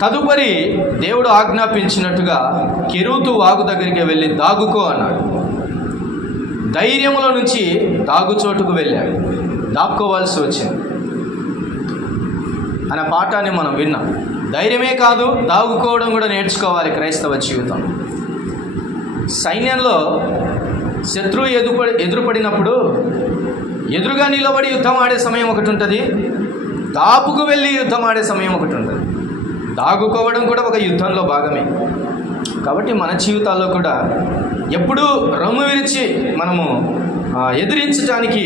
తదుపరి దేవుడు ఆజ్ఞాపించినట్టుగా కెరూతు వాగు దగ్గరికి వెళ్ళి దాగుకో అన్నాడు. ధైర్యంలో నుంచి దాగుచోటుకు వెళ్ళాడు, దాక్కోవాల్సి వచ్చింది అనే పాఠాన్ని మనం విన్నాం. ధైర్యమే కాదు, దాగుకోవడం కూడా నేర్చుకోవాలి క్రైస్తవ జీవితం. సైన్యంలో శత్రువు ఎదురుపడినప్పుడు ఎదురుగా నిలబడి యుద్ధం ఆడే సమయం ఒకటి ఉంటుంది, దాపుకు వెళ్ళి యుద్ధం ఆడే సమయం ఒకటి ఉంటుంది. దాగుకోవడం కూడా ఒక యుద్ధంలో భాగమే. కాబట్టి మన జీవితాల్లో కూడా ఎప్పుడూ రొమ్ము విరిచి మనము ఎదిరించడానికి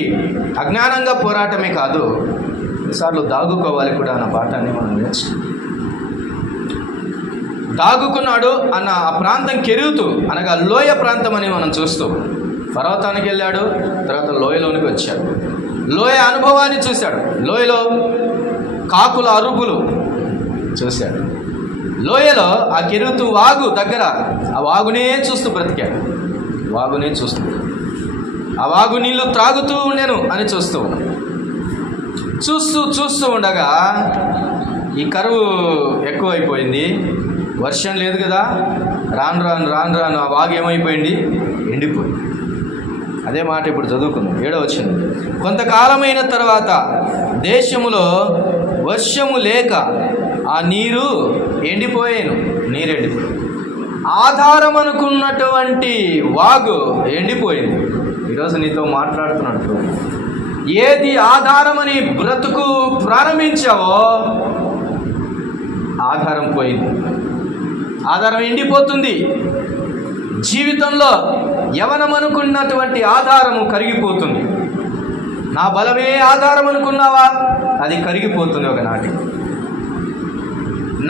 అజ్ఞానంగా పోరాటమే కాదు, కొన్నిసార్లు దాగుకోవాలి కూడా అన్న పాఠాన్ని మనం నేర్చుకుంటాం. దాగుకున్నాడు అన్న ఆ ప్రాంతం కెరూతు అనగా లోయ ప్రాంతం అని మనం చూస్తూ పర్వతానికి వెళ్ళాడు, తర్వాత లోయలోనికి వచ్చాడు. లోయ అనుభవాన్ని చూశాడు, లోయలో కాకుల అరుపులు చూశాడు. లోయలో ఆ కెరూతు వాగు దగ్గర ఆ వాగునే చూస్తూ బ్రతికాడు, వాగునే చూస్తూ, ఆ వాగు నీళ్లు త్రాగుతూ ఉండేను అని చూస్తూ చూస్తూ ఉండగా ఈ కరువు ఎక్కువైపోయింది. వర్షం లేదు కదా, రాను రాను ఆ వాగు ఏమైపోయింది, ఎండిపోయింది. అదే మాట ఇప్పుడు చదువుకుందాం, 7వ వచనం. కొంతకాలమైన తర్వాత దేశములో వర్షము లేక ఆ నీరు ఎండిపోయాను, నీరు ఎండిపోయింది. ఆధారం అనుకున్నటువంటి వాగు ఎండిపోయింది. ఈరోజు నీతో మాట్లాడుతున్నట్టు ఏది ఆధారమని బ్రతుకు ప్రారంభించావో ఆధారం పోయింది, ఆధారం ఎండిపోతుంది. జీవితంలో యవనం అనుకున్నటువంటి ఆధారము కరిగిపోతుంది. నా బలమే ఆధారం అనుకున్నావా, అది కరిగిపోతుంది ఒకనాటి.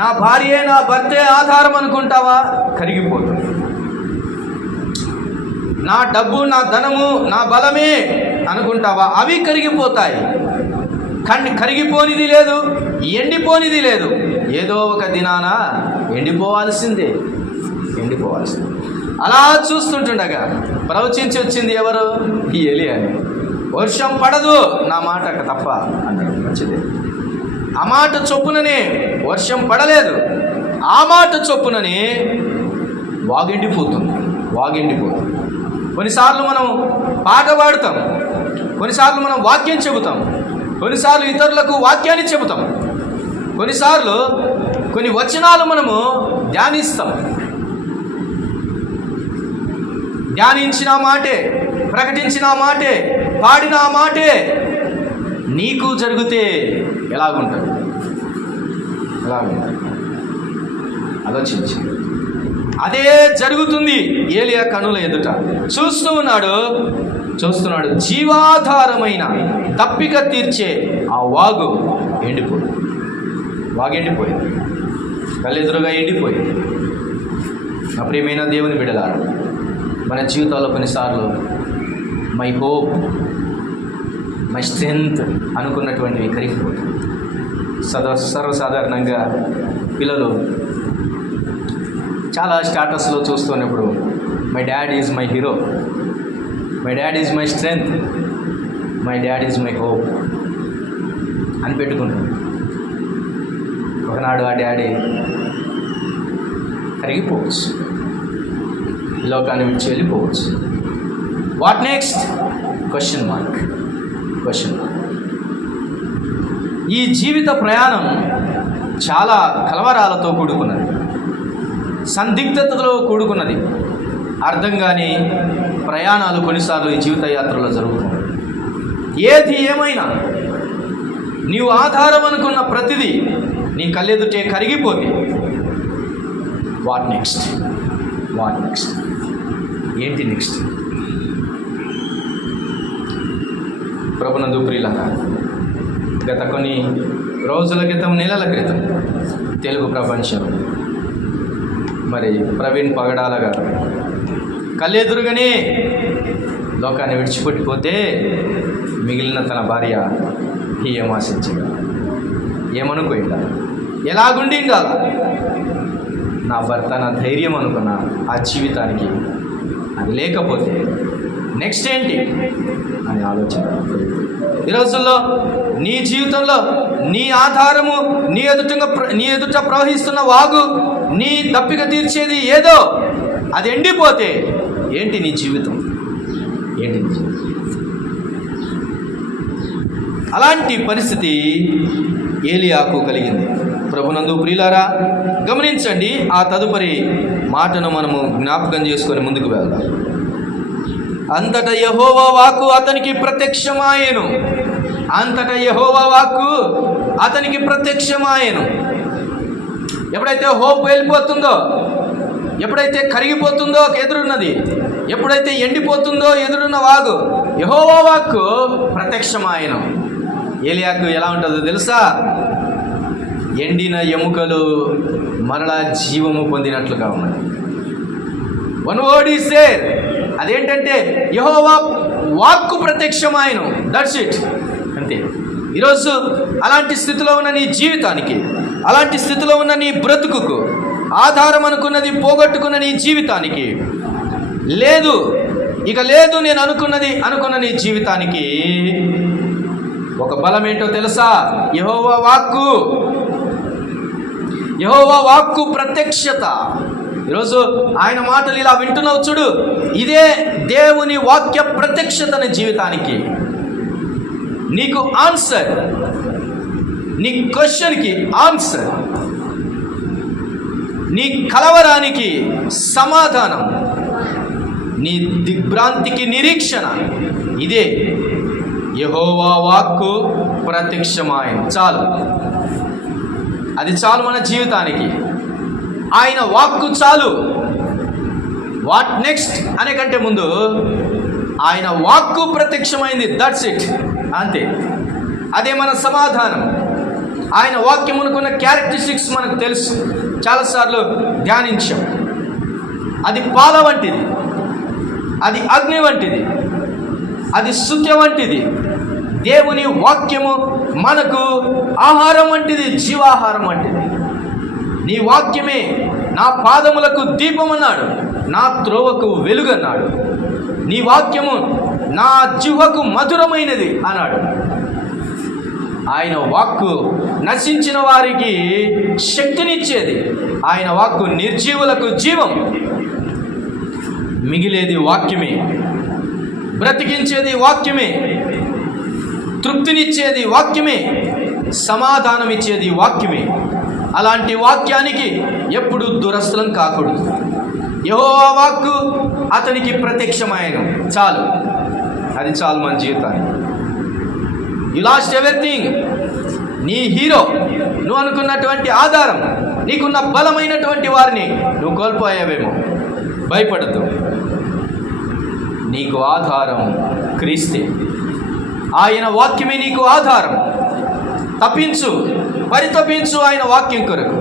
నా భార్యే నా భర్తే ఆధారం అనుకుంటావా, కరిగిపోతుంది. నా డబ్బు నా ధనము నా బలమే అనుకుంటావా, అవి కరిగిపోతాయి. కరిగిపోనిది లేదు, ఎండిపోనిది లేదు. ఏదో ఒక దినాన ఎండిపోవాల్సిందే. అలా చూస్తుంటుండగా ప్రవచించి వచ్చింది ఎవరు, ఈ ఎలియా. వర్షం పడదు నా మాట తప్ప అన్నాడు. మంచిదే, ఆ మాట చొప్పుననే వర్షం పడలేదు, ఆ మాట చొప్పుననే వాగెండిపోతుంది. కొన్నిసార్లు మనం పాట పాడుతాం, కొన్నిసార్లు మనం వాక్యం చెబుతాం, కొన్నిసార్లు ఇతరులకు వాక్యాన్ని చెబుతాం, కొన్నిసార్లు కొన్ని వచనాలు మనము ధ్యానిస్తాం. ధ్యానించిన మాటే, ప్రకటించిన మాటే, పాడిన మాటే నీకు జరిగితే ఎలాగుంటుంది? ఆలోచించి అదే జరుగుతుంది. ఏలియా కనుల ఎదుట చూస్తున్నాడు. జీవాధారమైన తప్పిక తీర్చే ఆ వాగు ఎండిపోయింది. కళ్ళెదురుగా ఎండిపోయింది. నా ప్రియమైన దేవుని బిడ్డలారా, మన జీవితాల్లో కొన్నిసార్లు మై హోప్, మై స్ట్రెంగ్త్ అనుకున్నటువంటివి కరిగిపోతుంది. సర్వసాధారణంగా పిల్లలు చాలా స్టాటస్లో చూస్తున్నప్పుడు my dad is my hero, my dad is my strength, my dad is my hope అని పెట్టుకుంటాం. ఒకనాడు ఆ డాడీ కరిగిపోవచ్చు, లోకాన్ని విడిచి వెళ్ళిపోవచ్చు. What next? Question mark. ఈ జీవిత ప్రయాణం చాలా కలవరాలతో కూడుకున్నది, సందిగ్ధతలో కూడుకున్నది. అర్థం కాని ప్రయాణాలు కొన్నిసార్లు ఈ జీవిత యాత్రలో జరుగుతున్నాయి. ఏది ఏమైనా నీవు ఆధారం అనుకున్న ప్రతిదీ నీ కళ్ళెదుటే కరిగిపోతే వాట్ నెక్స్ట్? ఏంటి నెక్స్ట్? ప్రభునందు ప్రియులారా, గత కొన్ని రోజుల క్రితం, నెలల క్రితం తెలుగు ప్రపంచం మరి ప్రవీణ్ పగడాల గారు కళ్ళెదురుగానే లోకాన్ని విడిచిపెట్టిపోతే మిగిలిన తన భార్య ఏమాశించింది, ఏమనుకోయిందా, ఎలాగుండిందా? నా భర్త నా ధైర్యం అనుకున్న ఆ జీవితానికి అది లేకపోతే నెక్స్ట్ ఏంటి అని ఆలోచన. ఈ రోజుల్లో నీ జీవితంలో నీ ఆధారము, నీ ఎదుట ప్రవహిస్తున్న వాగు, నీ దప్పిక తీర్చేది ఏదో అది ఎండిపోతే ఏంటి నీ జీవితం? ఏంటి నీ జీవితం? అలాంటి పరిస్థితి ఏలియాకు కలిగింది. ప్రభునందు ప్రియులారా, గమనించండి. ఆ తదుపరి మాటను మనము జ్ఞాపకం చేసుకొని ముందుకు వెళ్దాం. అంతటా యెహోవా వాక్కు అతనికి ప్రత్యక్షమాయెను. అంతటా యెహోవా వాక్కు అతనికి ప్రత్యక్షమాయెను. ఎప్పుడైతే హోప్ వెళ్ళిపోతుందో, ఎప్పుడైతే కరిగిపోతుందో ఎదురున్నది, ఎప్పుడైతే ఎండిపోతుందో ఎదురున్న వాగు, యెహోవా వాక్కు ప్రత్యక్షమాయెను. ఏలియాకు ఎలా ఉంటుందో తెలుసా? ఎండిన ఎముకలు మరలా జీవము పొందినట్లుగా ఉన్నాయి. One word is there. అదేంటంటే యెహోవా వాక్కు ప్రత్యక్షమాయెను. దట్స్ ఇట్, అంతే. ఈరోజు అలాంటి స్థితిలో ఉన్న నీ జీవితానికి, అలాంటి స్థితిలో ఉన్న నీ బ్రతుకుకు, ఆధారం అనుకున్నది పోగొట్టుకున్న నీ జీవితానికి లేదు, ఇక లేదు నేను అనుకున్న నీ జీవితానికి ఒక బలం ఏంటో తెలుసా? యెహోవా వాక్కు. యెహోవా వాక్కు ప్రత్యక్షత. ఈరోజు ఆయన మాటలు ఇలా వింటున్నావు చూడు, ఇదే దేవుని వాక్య ప్రత్యక్షత నీ జీవితానికి. నీకు ఆన్సర్, నీ క్వశ్చన్కి ఆన్సర్, నీ కలవరానికి సమాధానం, నీ దిగ్భ్రాంతికి నిరీక్షణ. ఇదే యెహోవా వాక్కు ప్రత్యక్షమాయెను. చాలు, అది చాలు మన జీవితానికి. ఆయన వాక్కు చాలు. వాట్ నెక్స్ట్ అనే కంటే ముందు ఆయన వాక్కు ప్రత్యక్షమైంది. దట్స్ ఇట్, అంతే. అదే మన సమాధానం. ఆయన వాక్యమునుకున్న క్యారెక్టరిస్టిక్స్ మనకు తెలుసు, చాలాసార్లు ధ్యానించాం. అది పాల వంటిది, అది అగ్ని వంటిది, అది సుత్య వంటిది. దేవుని వాక్యము మనకు ఆహారం వంటిది, జీవాహారం వంటిది. నీ వాక్యమే నా పాదములకు దీపం అన్నాడు, నా త్రోవకు వెలుగు అన్నాడు. నీ వాక్యము నా జిహ్వకు మధురమైనది అన్నాడు. ఆయన వాక్కు నశించిన వారికి శక్తినిచ్చేది. ఆయన వాక్కు నిర్జీవులకు జీవం. మిగిలేది వాక్యమే, బ్రతికించేది వాక్యమే, తృప్తినిచ్చేది వాక్యమే, సమాధానం ఇచ్చేది వాక్యమే. అలాంటి వాక్యానికి ఎప్పుడు దురస్థలం కాకూడదు. యెహోవా వాక్కు అతనికి ప్రత్యక్షమాయెను. చాలు, అది చాలు మన జీవితానికి. You lost everything. నీ హీరో, నువ్వు అనుకున్నటువంటి ఆధారం, నీకున్న బలమైనటువంటి వారిని నువ్వు కోల్పోయావేమో. భయపడద్దు, నీకు ఆధారం క్రీస్తే. ఆయన వాక్యమే నీకు ఆధారం. తప్పించు, పరితపించు ఆయన వాక్యం కొరకు.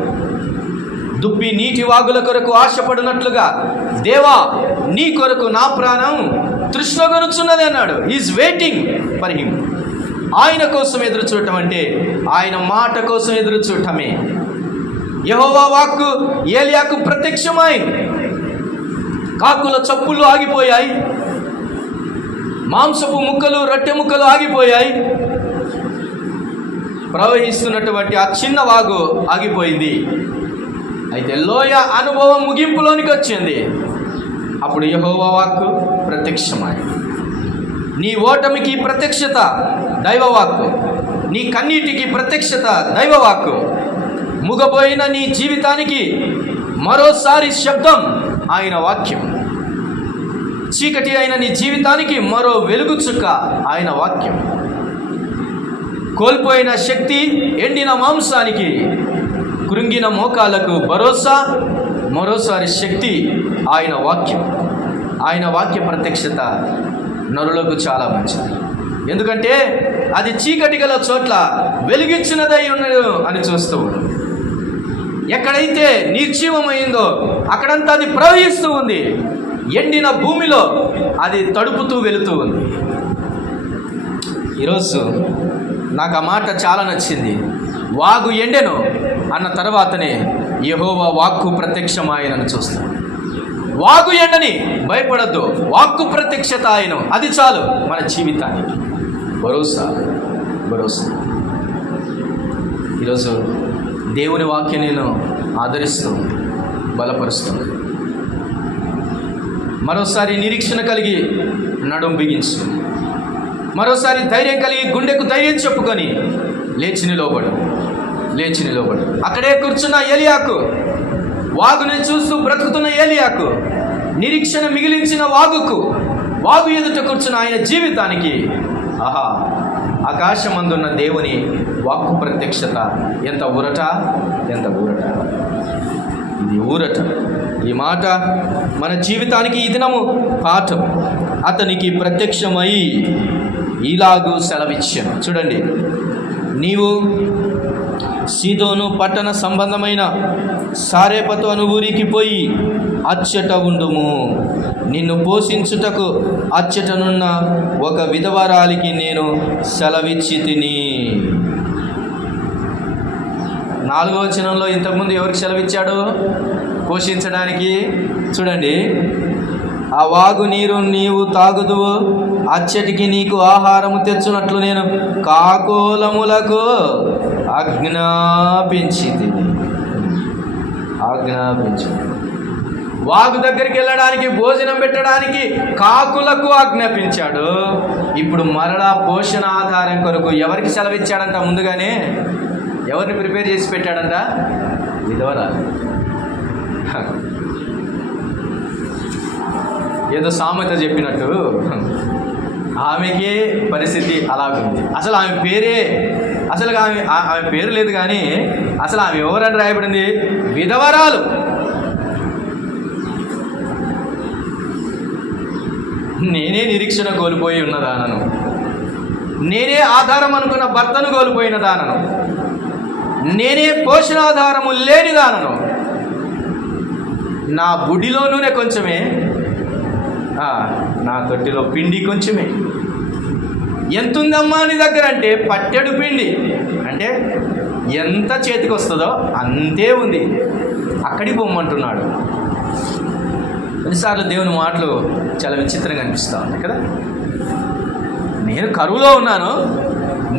దుప్పి నీటి వాగుల కొరకు ఆశపడినట్లుగా దేవా నీ కొరకు నా ప్రాణం తృష్ణగొనుచున్నది అన్నాడు. Is waiting for him. ఆయన కోసం ఎదురు చూడటం అంటే ఆయన మాట కోసం ఎదురు చూడటమే. యెహోవా వాక్కు ఏలియాకు ప్రత్యక్షమైంది. కాకుల చప్పులు ఆగిపోయాయి, మాంసపు ముక్కలు, రొట్టె ముక్కలు ఆగిపోయాయి. ప్రవహిస్తున్నటువంటి ఆ చిన్న వాగు ఆగిపోయింది. అయితే లోయ అనుభవం ముగింపులోనికి వచ్చింది. అప్పుడు యెహోవా వాక్కు ప్రత్యక్షమైంది. నీ ఓటమికి ప్రత్యక్షత దైవవాక్కు, నీ కన్నీటికి ప్రత్యక్షత దైవవాక్కు, ముగబోయిన నీ జీవితానికి మరోసారి శబ్దం ఆయన వాక్యం, చీకటి అయిన నీ జీవితానికి మరో వెలుగు చుక్క ఆయన వాక్యం, కోల్పోయిన శక్తి, ఎండిన మాంసానికి, కృంగిన మోకాలకు భరోసా, మరోసారి శక్తి ఆయన వాక్యం. ఆయన వాక్య ప్రత్యక్షత నరులకు చాలా మంచిది. ఎందుకంటే అది చీకటి గల చోట్ల వెలిగించినదై ఉన్నది అని చూస్తూ ఉంది. ఎక్కడైతే నిర్జీవమైందో అక్కడంతా అది ప్రవహిస్తూ ఉంది. ఎండిన భూమిలో అది తడుపుతూ వెళుతూ ఉంది. ఈరోజు నాకు ఆ మాట చాలా నచ్చింది. వాగు ఎండెను అన్న తర్వాతనే యెహోవా వాక్కు ప్రత్యక్షమాయనని చూస్తాం. వాగు ఎండని భయపడద్దు, వాక్కు ప్రత్యక్షత ఆయన, అది చాలు మన జీవితానికి. భరోసా. ఈరోజు దేవుని వాక్యం నేను ఆదరిస్తూ బలపరుస్తుంది. మరోసారి నిరీక్షణ కలిగి నడుం బిగించు. మరోసారి ధైర్యం కలిగి గుండెకు ధైర్యం చెప్పుకొని లేచి నిలవబడు. అక్కడే కూర్చున్న ఏలియాకు, వాగుని చూస్తూ బ్రతుకుతున్న ఏలియాకు, నిరీక్షణ మిగిలించిన వాగు ఎదుట కూర్చున్న ఆయన జీవితానికి ఆకాశమందున్న దేవుని వాక్కు ప్రత్యక్షత ఎంత ఊరట. ఇది ఊరట. ఈ మాట మన జీవితానికి ఈ దినము పాఠం. అతనికి ప్రత్యక్షమై ఇలాగూ సెలవిచ్చాను. చూడండి, నీవు సీదోను పట్టణ సంబంధమైన సారేపతు అను ఊరికి పోయి అచ్చట ఉండుము. నిన్ను పోషించుటకు అచ్చటనున్న ఒక విధవరాలికి నేను సెలవిచ్చి తిని. 4వ వచనంలో ఇంతకుముందు ఎవరికి సెలవిచ్చాడు? పోషించడానికి. చూడండి, ఆ వాగు నీరు నీవు తాగుదువు, అచ్చటికి నీకు ఆహారము తెచ్చునట్లు నేను కాకోలములకు ఆజ్ఞాపించి. వాగు దగ్గరికి వెళ్ళడానికి, భోజనం పెట్టడానికి కాకులకు ఆజ్ఞాపించాడు. ఇప్పుడు మరలా పోషణ ఆధారం కొరకు ఎవరికి సెలవిచ్చాడంట? ముందుగానే ఎవరిని ప్రిపేర్ చేసి పెట్టాడంట? విధవరాలు. ఏదో సామెత చెప్పినట్టు ఆమెకే పరిస్థితి అలాగుంది. అసలు ఆమె పేరు లేదు, కానీ అసలు ఆమె ఎవరని రాయబడింది? విధవరాలు. నేనే నిరీక్షణ కోల్పోయి ఉన్నదానను, నేనే ఆధారం అనుకున్న భర్తను కోల్పోయిన దానను, నేనే పోషణాధారము లేని దానను. నా బుడిలో నూనె కొంచెమే, నా తొట్టిలో పిండి కొంచెమే. ఎంతుందమ్మా నీ దగ్గర అంటే పట్టెడు పిండి. అంటే ఎంత చేతికి వస్తుందో అంతే ఉంది. అక్కడికి పొమ్మంటున్నాడు. కొన్నిసార్లు దేవుని మాటలు చాలా విచిత్రంగా అనిపిస్తూ ఉంటాయి కదా. నేను కరువులో ఉన్నాను,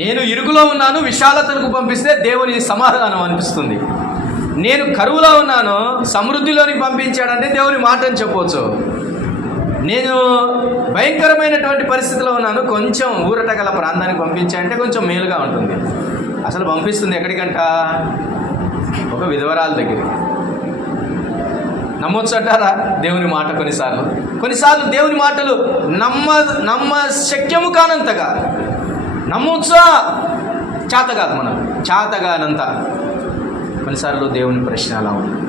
నేను ఇరుకులో ఉన్నాను, విశాలతకు పంపిస్తే దేవుని సమాధానం అనిపిస్తుంది. నేను కరువులో ఉన్నాను, సమృద్ధిలోనికి పంపించాడంటే దేవుని మాట అని చెప్పవచ్చు. నేను భయంకరమైనటువంటి పరిస్థితిలో ఉన్నాను, కొంచెం ఊరట గల ప్రాంతానికి పంపించాడంటే కొంచెం మేలుగా ఉంటుంది. అసలు పంపిస్తుంది ఎక్కడికంట? ఒక విధవరాల దగ్గరికి. నమ్మొచ్చు అంటారా దేవుని మాట? కొన్నిసార్లు దేవుని మాటలు నమ్మ శక్యము కానంతగా నమ్మొచ్చా? చేత కాదు, మనం చేతగానంత. కొన్నిసార్లు దేవుని ప్రశ్న అలా ఉంటుంది,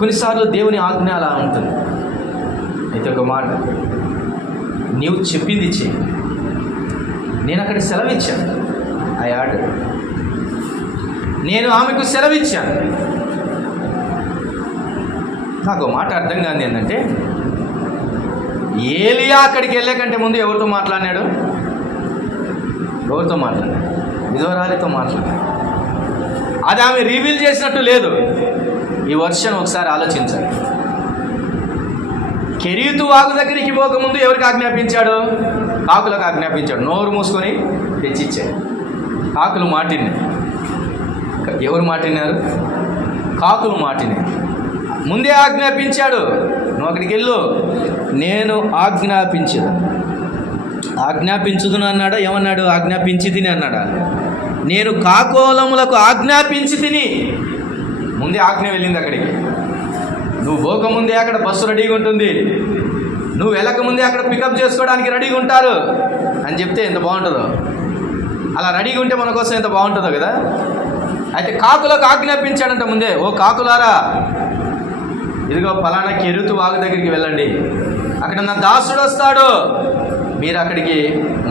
కొన్నిసార్లు దేవుని ఆజ్ఞ అలా ఉంటుంది. అయితే ఒక మాట, నీవు చెప్పింది చెయ్యి. నేను అక్కడ సెలవిచ్చాను, నేను ఆమెకు సెలవిచ్చాను. నాకు మాట అర్థం కాదు ఏంటంటే, ఏలియా అక్కడికి వెళ్ళే కంటే ముందు ఎవరితో మాట్లాడినాడు? విధవరాలితో మాట్లాడాడు. అది ఆమె రివీల్ చేసినట్టు లేదు. ఈ వర్షన్ ఒకసారి ఆలోచించాలి. కెరీతు వాగు దగ్గరికి పోకముందు ఎవరికి ఆజ్ఞాపించాడు? కాకులకు ఆజ్ఞాపించాడు. నోరు మూసుకొని తెచ్చిచ్చాడు. కాకులు మాటినాయి. ఎవరు మాటినారు? కాకులు మాటినాయి. ముందే ఆజ్ఞాపించాడు, నువ్వు అక్కడికి వెళ్ళు, నేను ఆజ్ఞాపించుదును అన్నాడా? ఏమన్నాడు? ఆజ్ఞాపించి తిని అన్నాడా? నేను కాకోలములకు ఆజ్ఞాపించి తిని. ముందే ఆజ్ఞ వెళ్ళింది అక్కడికి. నువ్వు పోకముందే అక్కడ బస్సు రెడీగా ఉంటుంది, నువ్వు వెళ్ళకముందే అక్కడ పికప్ చేసుకోవడానికి రెడీగా ఉంటారు అని చెప్తే ఎంత బాగుంటుందో. అలా రెడీగా ఉంటే మన కోసం ఎంత బాగుంటుందో కదా. అయితే కాకులకు ఆజ్ఞాపించాడంట ముందే, ఓ కాకులారా, ఇదిగో ఫలానా కెరీతు వాగు దగ్గరికి వెళ్ళండి, అక్కడ నా దాసుడు వస్తాడు, మీరు అక్కడికి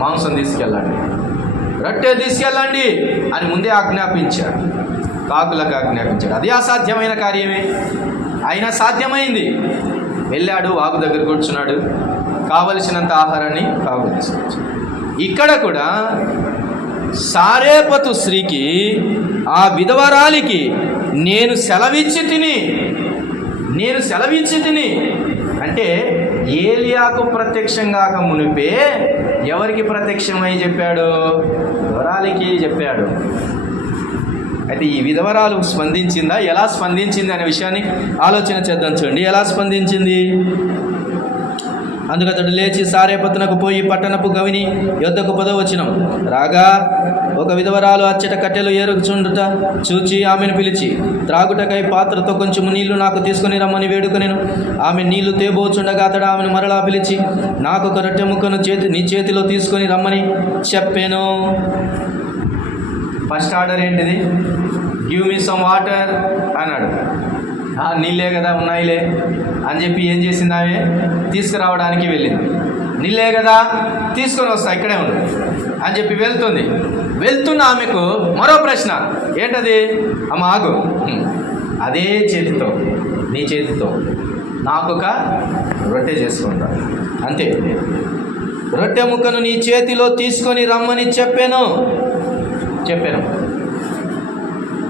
మాంసం తీసుకెళ్ళండి, రొట్టె తీసుకెళ్ళండి అని ముందే ఆజ్ఞాపించాడు. కాకులకు ఆజ్ఞాపించాడు. అది అసాధ్యమైన కార్యమే, అయినా సాధ్యమైంది. వెళ్ళాడు, వాగు దగ్గర కూర్చున్నాడు, కావలసినంత ఆహారాన్ని కాకు తీసుకొచ్చాడు. ఇక్కడ కూడా సారేపతు స్త్రీకి, ఆ విధవరాలికి నేను సెలవిచ్చి తిని అంటే ఏలియాకు ప్రత్యక్షంగా మునిపే ఎవరికి ప్రత్యక్షమై చెప్పాడు? విధవరాలికి చెప్పాడు. అయితే ఈ విధవరాలు స్పందించిందా? ఎలా స్పందించింది అనే విషయాన్ని ఆలోచన చేద్దాం. చూడండి ఎలా స్పందించింది. అందుకు అతడు లేచి సారేపత్తునకు పోయి పట్టణపు గవిని యొద్దకు 10వ వచనం రాగా ఒక విధవరాలు అచ్చట కట్టెలు ఏరుచుండుట చూచి ఆమెను పిలిచి, త్రాగుటకై పాత్రతో కొంచెం నీళ్లు నాకు తీసుకుని రమ్మని వేడుకొనెను. ఆమె నీళ్లు తేబోచుండగా అతడు ఆమెను మరలా పిలిచి, నాకు ఒక రొట్టె ముక్కను నీ చేతిలో తీసుకొని రమ్మని చెప్పాను. ఫస్ట్ ఆర్డర్ ఏంటిది? గివ్ మీ సమ్ వాటర్ అన్నాడు. నీళ్ళే కదా ఉన్నాయిలే అని చెప్పి ఏం చేసింది? ఆమె తీసుకురావడానికి వెళ్ళింది. నీళ్ళే కదా తీసుకొని వస్తా, ఇక్కడే ఉండు అని చెప్పి వెళ్తున్న ఆమెకు మరో ప్రశ్న. ఏంటది? అమ్మ ఆగు, అదే చేతితో, నీ చేతితో నాకొక రొట్టె చేసుకుంటా, అంతే. రొట్టె ముక్కను నీ చేతిలో తీసుకొని రమ్మని చెప్పాను.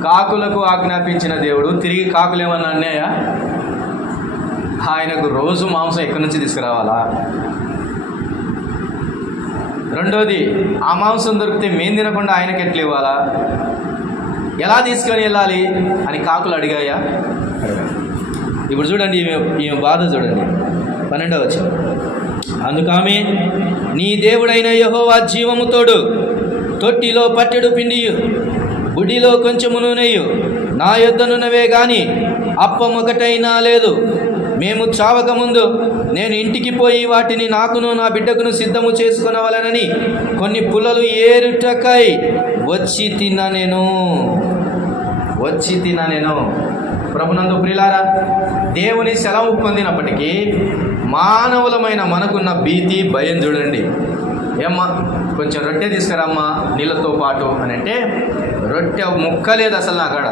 కాకులకు ఆజ్ఞాపించిన దేవుడు తిరిగి కాకులు ఏమన్నా అన్నాయా? ఆయనకు రోజు మాంసం ఎక్కడి నుంచి తీసుకురావాలా? రెండోది, ఆ మాంసం దొరికితే మేము తినకుండా ఆయనకి ఎట్లు ఇవ్వాలా? ఎలా తీసుకొని వెళ్ళాలి అని కాకులు అడిగాయా? ఇప్పుడు చూడండి ఈమె బాధ చూడండి. 12వ వచనం. అందుకామె, నీ దేవుడైన యెహోవా జీవము తోడు, తొట్టిలో పట్టెడు పిండియు బుడిలో కొంచెము నూనెయు నా యొద్దనున్నవే గాని అప్పమొకటైనా లేదు. మేము చావక ముందు నేను ఇంటికి పోయి వాటిని నాకును నా బిడ్డకును సిద్ధము చేసుకొనవలెనని కొన్ని పుల్లలు ఏరుటకై వచ్చి తిన్నా నేను. ప్రభునందు ప్రియులారా, దేవుని సెలవు పొందినప్పటికీ మానవులమైన మనకున్న భీతి, భయం చూడండి. ఏమ్మా కొంచెం రొట్టె తీసుకురమ్మా నీళ్ళతో పాటు అని అంటే, రొట్టె ముక్క లేదు అసలు నా కాడ.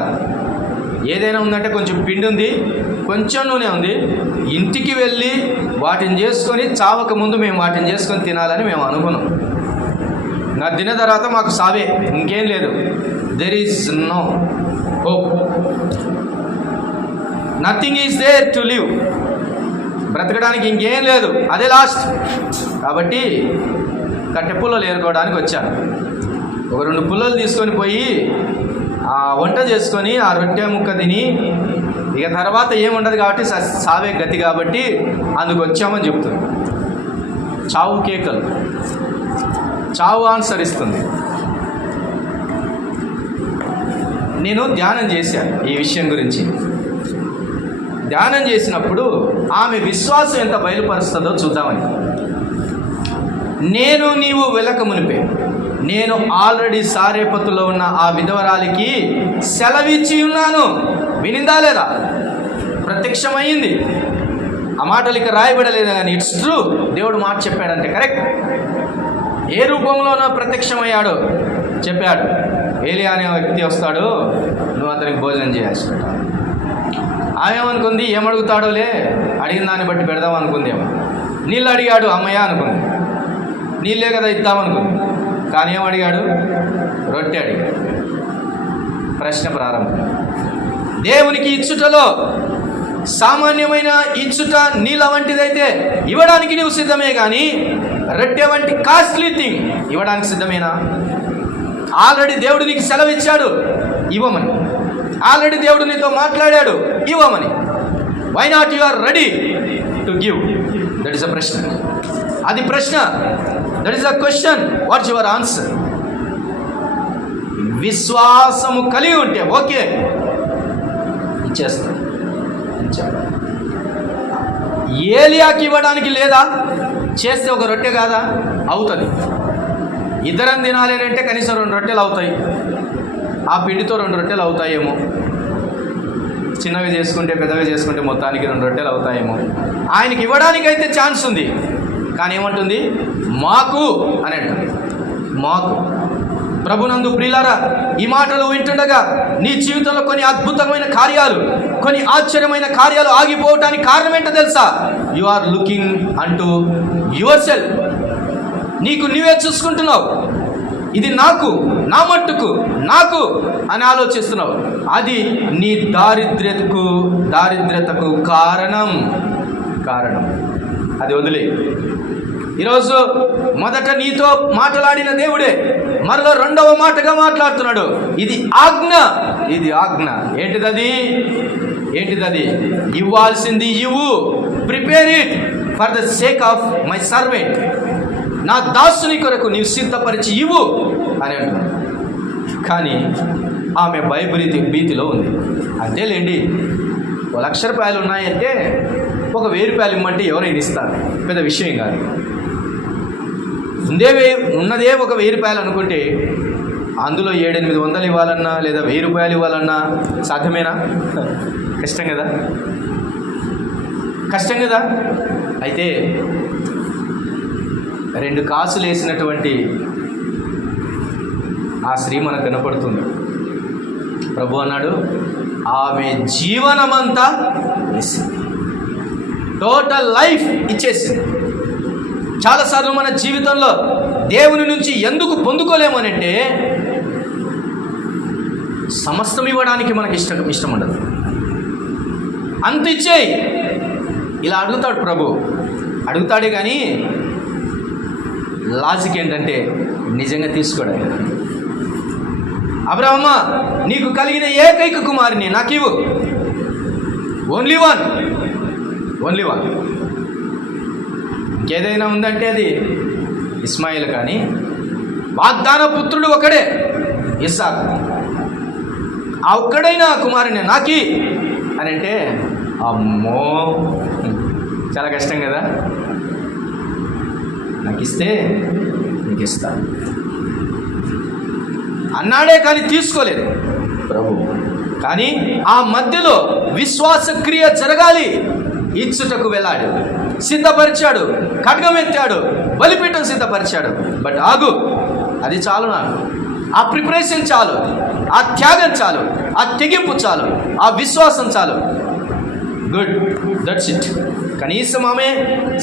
ఏదైనా ఉందంటే కొంచెం పిండి ఉంది, కొంచెం నూనె ఉంది. ఇంటికి వెళ్ళి వాటిని చేసుకొని చావక ముందు మేము వాటిని చేసుకొని తినాలని మేము అనుకున్నాం. నా తిన తర్వాత మాకు సావే, ఇంకేం లేదు. There is no hope, nothing is there to live. బ్రతకడానికి ఇంకేం లేదు, అదే లాస్ట్. కాబట్టి కట్టె పుల్లలు ఏరుకోవడానికి వచ్చాను. ఒక 2 పుల్లలు తీసుకొని పోయి ఆ వంట చేసుకొని ఆ రొట్టె ముక్క తిని ఇక తర్వాత ఏముండదు కాబట్టి సావే గతి కాబట్టి అందుకు వచ్చామని చెప్తుంది. చావు కేకలు, చావు ఆన్సర్ ఇస్తుంది. నేను ధ్యానం చేశాను ఈ విషయం గురించి. ధ్యానం చేసినప్పుడు ఆమె విశ్వాసం ఎంత బయలుపరుస్తుందో చూద్దామని. నీవు వెళ్ళక మునిపే నేను ఆల్రెడీ సారేపత్తులో ఉన్న ఆ విధవరాలికి సెలవిచ్చి ఉన్నాను. వినిందా లేదా? ప్రత్యక్షమైంది. ఆ మాటలు ఇక రాయబడలేదు కానీ ఇట్స్ ట్రూ. దేవుడు మాట చెప్పాడంటే కరెక్ట్. ఏ రూపంలోనో ప్రత్యక్షమయ్యాడో చెప్పాడు. ఏలియా అనే వ్యక్తి వస్తాడు, నువ్వు అతనికి భోజనం చేయాల్సి పెట్టాలి. ఆమె ఏమనుకుంది? ఏమడుగుతాడోలే, అడిగిన దాన్ని బట్టి పెడదాం అనుకుందేమో. నీళ్ళు అడిగాడు, అమ్మయ్య అనుకుంది. నీళ్ళే కదా ఇద్దామనుకుంది. కానీ ఏమడిగాడు? రొట్టె అడిగాడు. ప్రశ్న ప్రారంభం. దేవునికి ఇచ్చుటలో సామాన్యమైన ఇచ్చుట నీళ్ళ వంటిదైతే ఇవ్వడానికి నీవు సిద్ధమే, కానీ రొట్టె వంటి కాస్ట్లీ థింగ్ ఇవ్వడానికి సిద్ధమేనా? ఆల్రెడీ దేవుడు నీకు సెలవు ఇచ్చాడు, ఇవ్వమని. ఆల్రెడీ దేవుడు నీతో మాట్లాడాడు, ఇవ్వమని. Why not you are ready to give? That is a ప్రశ్న. అది ప్రశ్న. That is a question. What's your answer? విశ్వాసము కలిగి ఉంటే ఓకే, ఇచ్చేస్తాను. ఏలియాకి ఇవ్వడానికి లేదా? చేస్తే ఒక రొట్టె కాదా? అవుతుంది. ఇద్దరం తినాలి అంటే కనీసం 2 రొట్టెలు అవుతాయి. ఆ పిండితో 2 రొట్టెలు అవుతాయేమో. చిన్నవి చేసుకుంటే పెద్దవి చేసుకుంటే మొత్తానికి 2 రొట్టెలు అవుతాయేమో. ఆయనకి ఇవ్వడానికైతే ఛాన్స్ ఉంది, కానీ ఏమంటుంది? మాకు అని అంటుంది. మాకు. ప్రభునందు ప్రియులారా, ఈ మాటలు వింటుండగా నీ జీవితంలో కొన్ని అద్భుతమైన కార్యాలు, కొన్ని ఆశ్చర్యమైన కార్యాలు ఆగిపోవటానికి కారణం ఏంటో తెలుసా? యు ఆర్ లుకింగ్ అంటూ యువర్ సెల్ఫ్. నీకు నీవే చూసుకుంటున్నావు. ఇది నాకు, నా మట్టుకు, నాకు అని ఆలోచిస్తున్నావు. అది నీ దారిద్ర్యతకు కారణం. అది వదిలే. ఈరోజు మొదట నీతో మాట్లాడిన దేవుడే మరలో రెండవ మాటగా మాట్లాడుతున్నాడు. ఇది ఆజ్ఞ, ఇది ఆజ్ఞ. ఏంటిదది? ఇవ్వాల్సింది ఇవ్వు, prepare it for the sake of my servant. నా దాసుని కొరకు నీవు సిద్ధపరిచి ఇవ్వు అని అంటున్నాడు. కానీ ఆమె భీతిలో ఉంది. అంతేలేండి, 1,00,000 రూపాయలు ఉన్నాయంటే 1,000 రూపాయలు ఇమ్మంటే ఎవరైనా ఇస్తారు, పెద్ద విషయం కాదు. ఉన్నదే 1,000 రూపాయలు అనుకుంటే అందులో 700-800 ఇవ్వాలన్నా లేదా 1,000 రూపాయలు ఇవ్వాలన్నా సాధ్యమేనా? కష్టం కదా. అయితే 2 కాసులు వేసినటువంటి ఆ స్త్రీ మనకు కనపడుతుంది. ప్రభు అన్నాడు, ఆమె జీవనమంతా వేసింది, టోటల్ లైఫ్ ఇచ్చేసింది. చాలాసార్లు మన జీవితంలో దేవుని నుంచి ఎందుకు పొందుకోలేమనంటే సమస్తం ఇవ్వడానికి మనకి ఇష్టం ఉండదు. అంత ఇచ్చేయి ఇలా అడుగుతాడు ప్రభు, అడుగుతాడే కానీ లాజిక్ ఏంటంటే నిజంగా తీసుకోవడం. అబ్రాహ్మ, నీకు కలిగిన ఏకైక కుమారుని నాకు ఇవ్వు, ఓన్లీ వన్. ఇంకేదైనా ఉందంటే అది ఇస్మాయిల్, కానీ వాగ్దాన పుత్రుడు ఒకడే, ఇస్సాకు. ఆ ఒక్కడైనా కుమారుని నాకి అని అంటే అమ్మో చాలా కష్టం కదా. నాకు ఇస్తే నీకు ఇస్తాను అన్నాడే కానీ తీసుకోలేదు ప్రభు. కానీ ఆ మధ్యలో విశ్వాస క్రియ జరగాలి. ఇచ్చుటకు వెళ్ళాడు, సిద్ధపరిచాడు, ఖడ్గం ఎత్తాడు, బలిపీఠం సిద్ధపరిచాడు. బట్ ఆగు, అది చాలు నాకు. ఆ ప్రిపరేషన్ చాలు, ఆ త్యాగం చాలు, ఆ తెగింపు చాలు, ఆ విశ్వాసం చాలు. Good, that's it. కనీసం ఆమె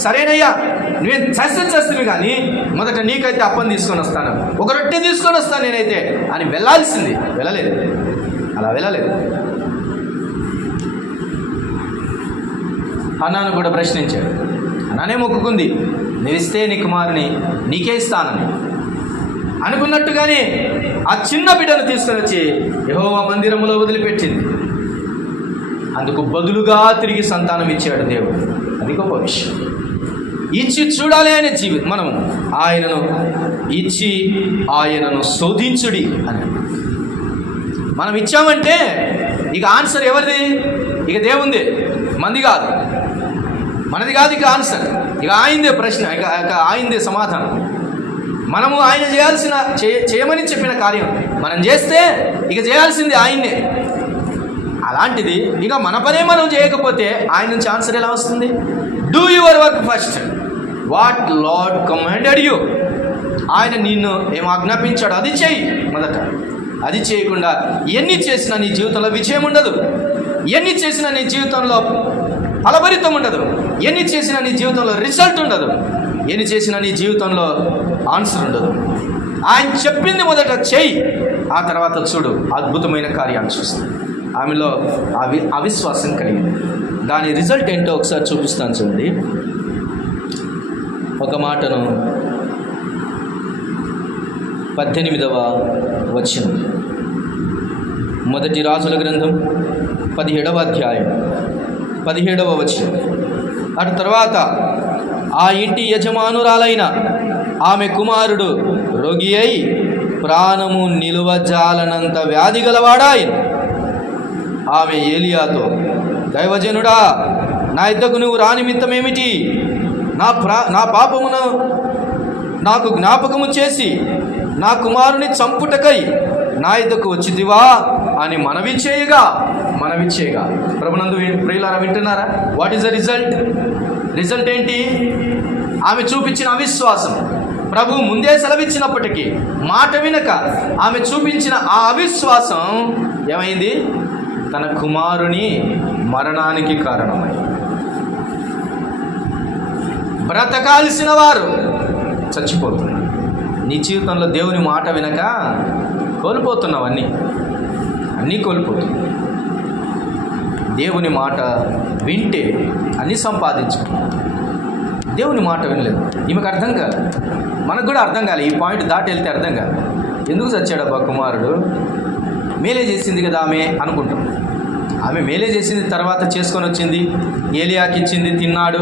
సరేనయ్యా నువ్వేం చేస్తుంది కానీ మొదట నీకైతే అప్పం తీసుకొని వస్తాను, 1 రొట్టె తీసుకొని వస్తాను నేనైతే అని వెళ్ళాల్సింది. అలా వెళ్ళలేదు. అన్నాను కూడా ప్రశ్నించాడు. అన్నానే మొక్కుకుంది, నువ్విస్తే నీ కుమారుని నీకే ఇస్తానని. అనుకున్నట్టుగానే ఆ చిన్న బిడ్డను తీసుకొని వచ్చి యెహోవా మందిరములో వదిలిపెట్టింది. అందుకు బదులుగా తిరిగి సంతానం ఇచ్చాడు దేవుడు. అది గొప్ప విషయం. ఇచ్చి చూడాలి ఆయన మనము ఆయనను ఇచ్చి ఆయనను శోధించుడి అని మనం ఇచ్చామంటే ఇక ఆన్సర్ ఎవరిది? ఇక దేవుంది, మనది కాదు. ఇక ఆన్సర్ ఇక ఆయిందే ప్రశ్న, ఇక ఆయిందే సమాధానం. మనము ఆయన చేయమని చెప్పిన కార్యం మనం చేస్తే ఇక చేయాల్సింది ఆయన్నే. అలాంటిది ఇక మన పనే మనం చేయకపోతే ఆయన నుంచి ఆన్సర్ ఎలా వస్తుంది? Do your work first, what lord commanded you. ఆయన నిన్ను ఏం ఆజ్ఞాపించాడు అది చేయి మొదట. అది చేయకుండా ఎన్ని చేసినా నీ జీవితంలో విజయం ఉండదు, ఎన్ని చేసినా నీ జీవితంలో ఫలభరితం ఉండదు, ఎన్ని చేసినా నీ జీవితంలో రిజల్ట్ ఉండదు, ఎన్ని చేసినా నీ జీవితంలో ఆన్సర్ ఉండదు. ఆయన చెప్పింది మొదట చేయి, ఆ తర్వాత చూడు అద్భుతమైన కార్యాన్ని చూస్తుంది. ఆమెలో అవిశ్వాసం కలిగింది. దాని రిజల్ట్ ఏంటో ఒకసారి చూపిస్తాను చూడండి. ఒక మాటను 18వ వచనం, మొదటి రాజుల గ్రంథం 17వ అధ్యాయం 17వ వచనం. అటు తర్వాత ఆ ఇంటి యజమానురాలైన ఆమె కుమారుడు రోగి అయి ప్రాణము నిలువజాలనంత వ్యాధి గలవాడాయను. ఆమె ఏలియాతో, దైవజనుడా, నా ఇద్దకు నువ్వు రానిమిత్తమేమిటి? నా పాపమును నాకు జ్ఞాపకము చేసి నా కుమారుని చంపుటకై నా ఇద్దకు వచ్చిదివా అని మనవి చేయగా ప్రభునందు ప్రియులారా వింటున్నారా? వాట్ ఈస్ ద రిజల్ట్ ఏంటి? ఆమె చూపించిన అవిశ్వాసం. ప్రభు ముందే సెలవిచ్చినప్పటికీ మాట వినక ఆమె చూపించిన ఆ అవిశ్వాసం ఏమైంది? తన కుమారుని మరణానికి కారణమైంది. బ్రతకాల్సిన వారు చచ్చిపోతున్నారు. నీ జీవితంలో దేవుని మాట వినక కోల్పోతున్నావు, అన్నీ కోల్పోతున్నావు. దేవుని మాట వింటే అన్నీ సంపాదించుకుంటావు. దేవుని మాట వినలేదు. ఈమెకు అర్థం కాదు, మనకు కూడా అర్థం కాదు. ఈ పాయింట్ దాటి వెళ్తే అర్థం కాదు. ఎందుకు చచ్చాడబ్బా కుమారుడు, మేలే చేసింది కదా ఆమె అనుకుంటాం. ఆమె మేలే చేసింది, తర్వాత చేసుకొని వచ్చింది, ఏలియాకి ఇచ్చింది, తిన్నాడు,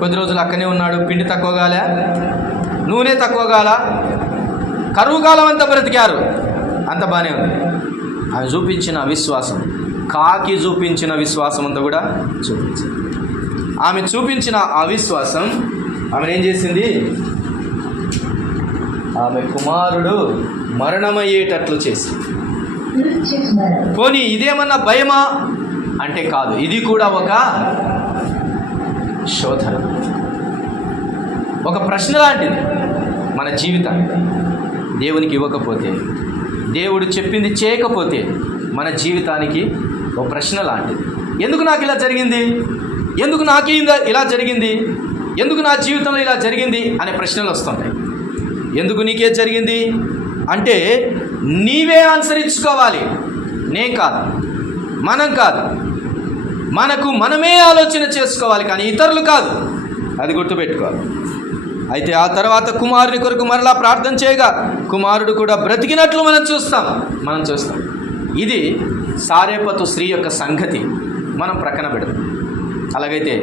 కొద్ది రోజులు అక్కనే ఉన్నాడు. పిండి తక్కువ కాలే, నూనె తక్కువ కాల, కరువు కాలం అంతా బ్రతికారు, అంత బాగానే ఉంది. ఆమె చూపించిన విశ్వాసం, కాకి చూపించిన విశ్వాసం అంతా కూడా చూపించింది. ఆమె చూపించిన ఆ విశ్వాసం ఆమెను ఏం చేసింది, ఆమె కుమారుడు మరణమయ్యేటట్లు చేసింది. పోనీ ఇదేమన్నా భయమా అంటే కాదు, ఇది కూడా ఒక శోధన, ఒక ప్రశ్న లాంటిది. మన జీవితాన్ని దేవునికి ఇవ్వకపోతే, దేవుడు చెప్పింది చేయకపోతే మన జీవితానికి ఒక ప్రశ్న లాంటిది. ఎందుకు నాకు ఇలా జరిగింది, ఎందుకు నాకు ఇలా జరిగింది, ఎందుకు నా జీవితంలో ఇలా జరిగింది అనే ప్రశ్నలు వస్తుంటాయి. ఎందుకు నీకే జరిగింది అంటే నీవే ఆన్సర్ ఇచ్చుకోవాలి, నేను కాదు, మనం కాదు. మనకు మనమే ఆలోచన చేసుకోవాలి, కానీ ఇతరులు కాదు. అది గుర్తుపెట్టుకోవాలి. అయితే ఆ తర్వాత కుమారుని కొరకు మరలా ప్రార్థన చేయగా కుమారుడు కూడా బ్రతికినట్లు మనం చూస్తాం. ఇది సారేపతు స్త్రీ యొక్క సంగతి మనం ప్రక్కన పెడతాం. అలాగైతే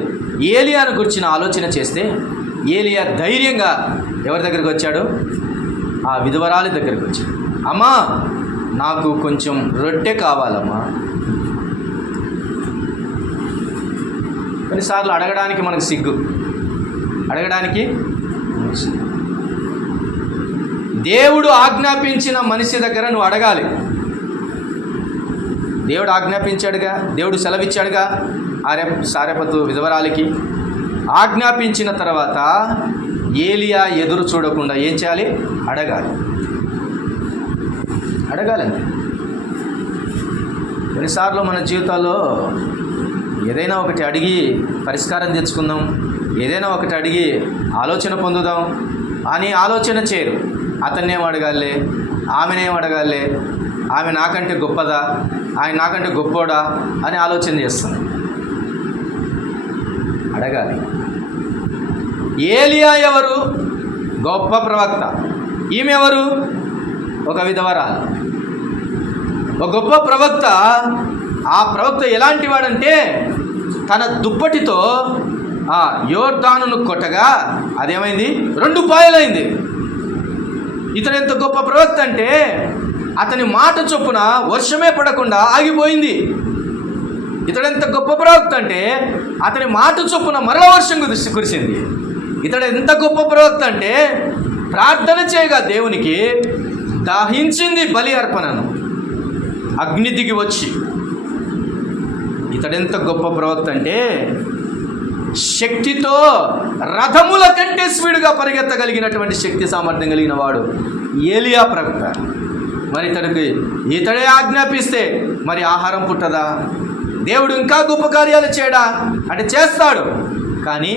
ఏలియాను గురించిన ఆలోచన చేస్తే, ఏలియా ధైర్యంగా ఎవరి దగ్గరికి వచ్చాడు, ఆ విధవరాలి దగ్గరికి వచ్చాడు. అమ్మా, నాకు కొంచెం రొట్టె కావాలమ్మా. కొన్నిసార్లు అడగడానికి మనకు సిగ్గు, అడగడానికి. దేవుడు ఆజ్ఞాపించిన మనిషి దగ్గర నువ్వు అడగాలి. దేవుడు ఆజ్ఞాపించాడుగా, దేవుడు సెలవిచ్చాడుగా సారెపతు విధవరాలికి. ఆజ్ఞాపించిన తర్వాత ఏలియా ఎదురు చూడకుండా ఏం చేయాలి, అడగాలండి. కొన్నిసార్లు మన జీవితాల్లో ఏదైనా ఒకటి అడిగి పరిష్కారం తెచ్చుకుందాం, ఏదైనా ఒకటి అడిగి ఆలోచన పొందుదాం అని ఆలోచన చేయరు. అతన్నేం అడగాలే, ఆమెనేం అడగాలే, ఆమె నాకంటే గొప్పదా, ఆయన నాకంటే గొప్పోడా అని ఆలోచన చేస్తుంది. అడగాలి. ఏలియా ఎవరు, గొప్ప ప్రవక్త. ఈమె ఎవరు, ఒక విధవరాలు. ఒక గొప్ప ప్రవక్త. ఆ ప్రవక్త ఎలాంటి వాడంటే తన దుప్పటితో యోర్దానును కొట్టగా అదేమైంది, 2 పాయలైంది. ఇతను ఎంత గొప్ప ప్రవక్త అంటే అతని మాట చొప్పున వర్షమే పడకుండా ఆగిపోయింది. ఇతడు ఎంత గొప్ప ప్రవక్త అంటే అతని మాట చొప్పున మరల వర్షం కురిసింది. ఇతడు ఎంత గొప్ప ప్రవక్త అంటే ప్రార్థన చేయగా దేవునికి దహించింది బలి అర్పణను, అగ్ని దిగి వచ్చి. ఇతడెంత గొప్ప ప్రవక్త అంటే శక్తితో రథముల కంటే స్పీడుగా పరిగెత్తగలిగినటువంటి శక్తి సామర్థ్యం కలిగిన వాడు ఏలియా ప్రవక్త. మరి ఇతడే ఆజ్ఞాపిస్తే మరి ఆహారం పుట్టదా? దేవుడు ఇంకా గొప్ప కార్యాలు చేయడా అంటే చేస్తాడు. కానీ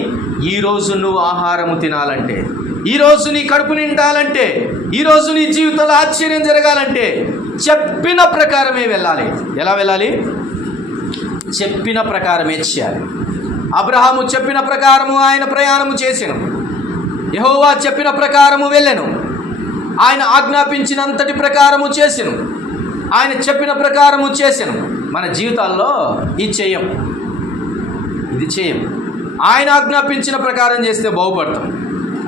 ఈరోజు నువ్వు ఆహారము తినాలంటే, ఈరోజు నీ కడుపు నిండాలంటే, ఈరోజు నీ జీవితంలో ఆశ్చర్యం జరగాలంటే చెప్పిన ప్రకారమే వెళ్ళాలి. ఎలా వెళ్ళాలి? చెప్పిన ప్రకారమే చేయాలి. అబ్రహాము చెప్పిన ప్రకారము ఆయన ప్రయాణము చేసెను. యెహోవా చెప్పిన ప్రకారము వెళ్ళెను. ఆయన ఆజ్ఞాపించినంతటి ప్రకారము చేసెను. ఆయన చెప్పిన ప్రకారము చేసెను. మన జీవితాల్లో ఇది చేయం. ఆయన ఆజ్ఞాపించిన ప్రకారం చేస్తే బాగుపడతాం.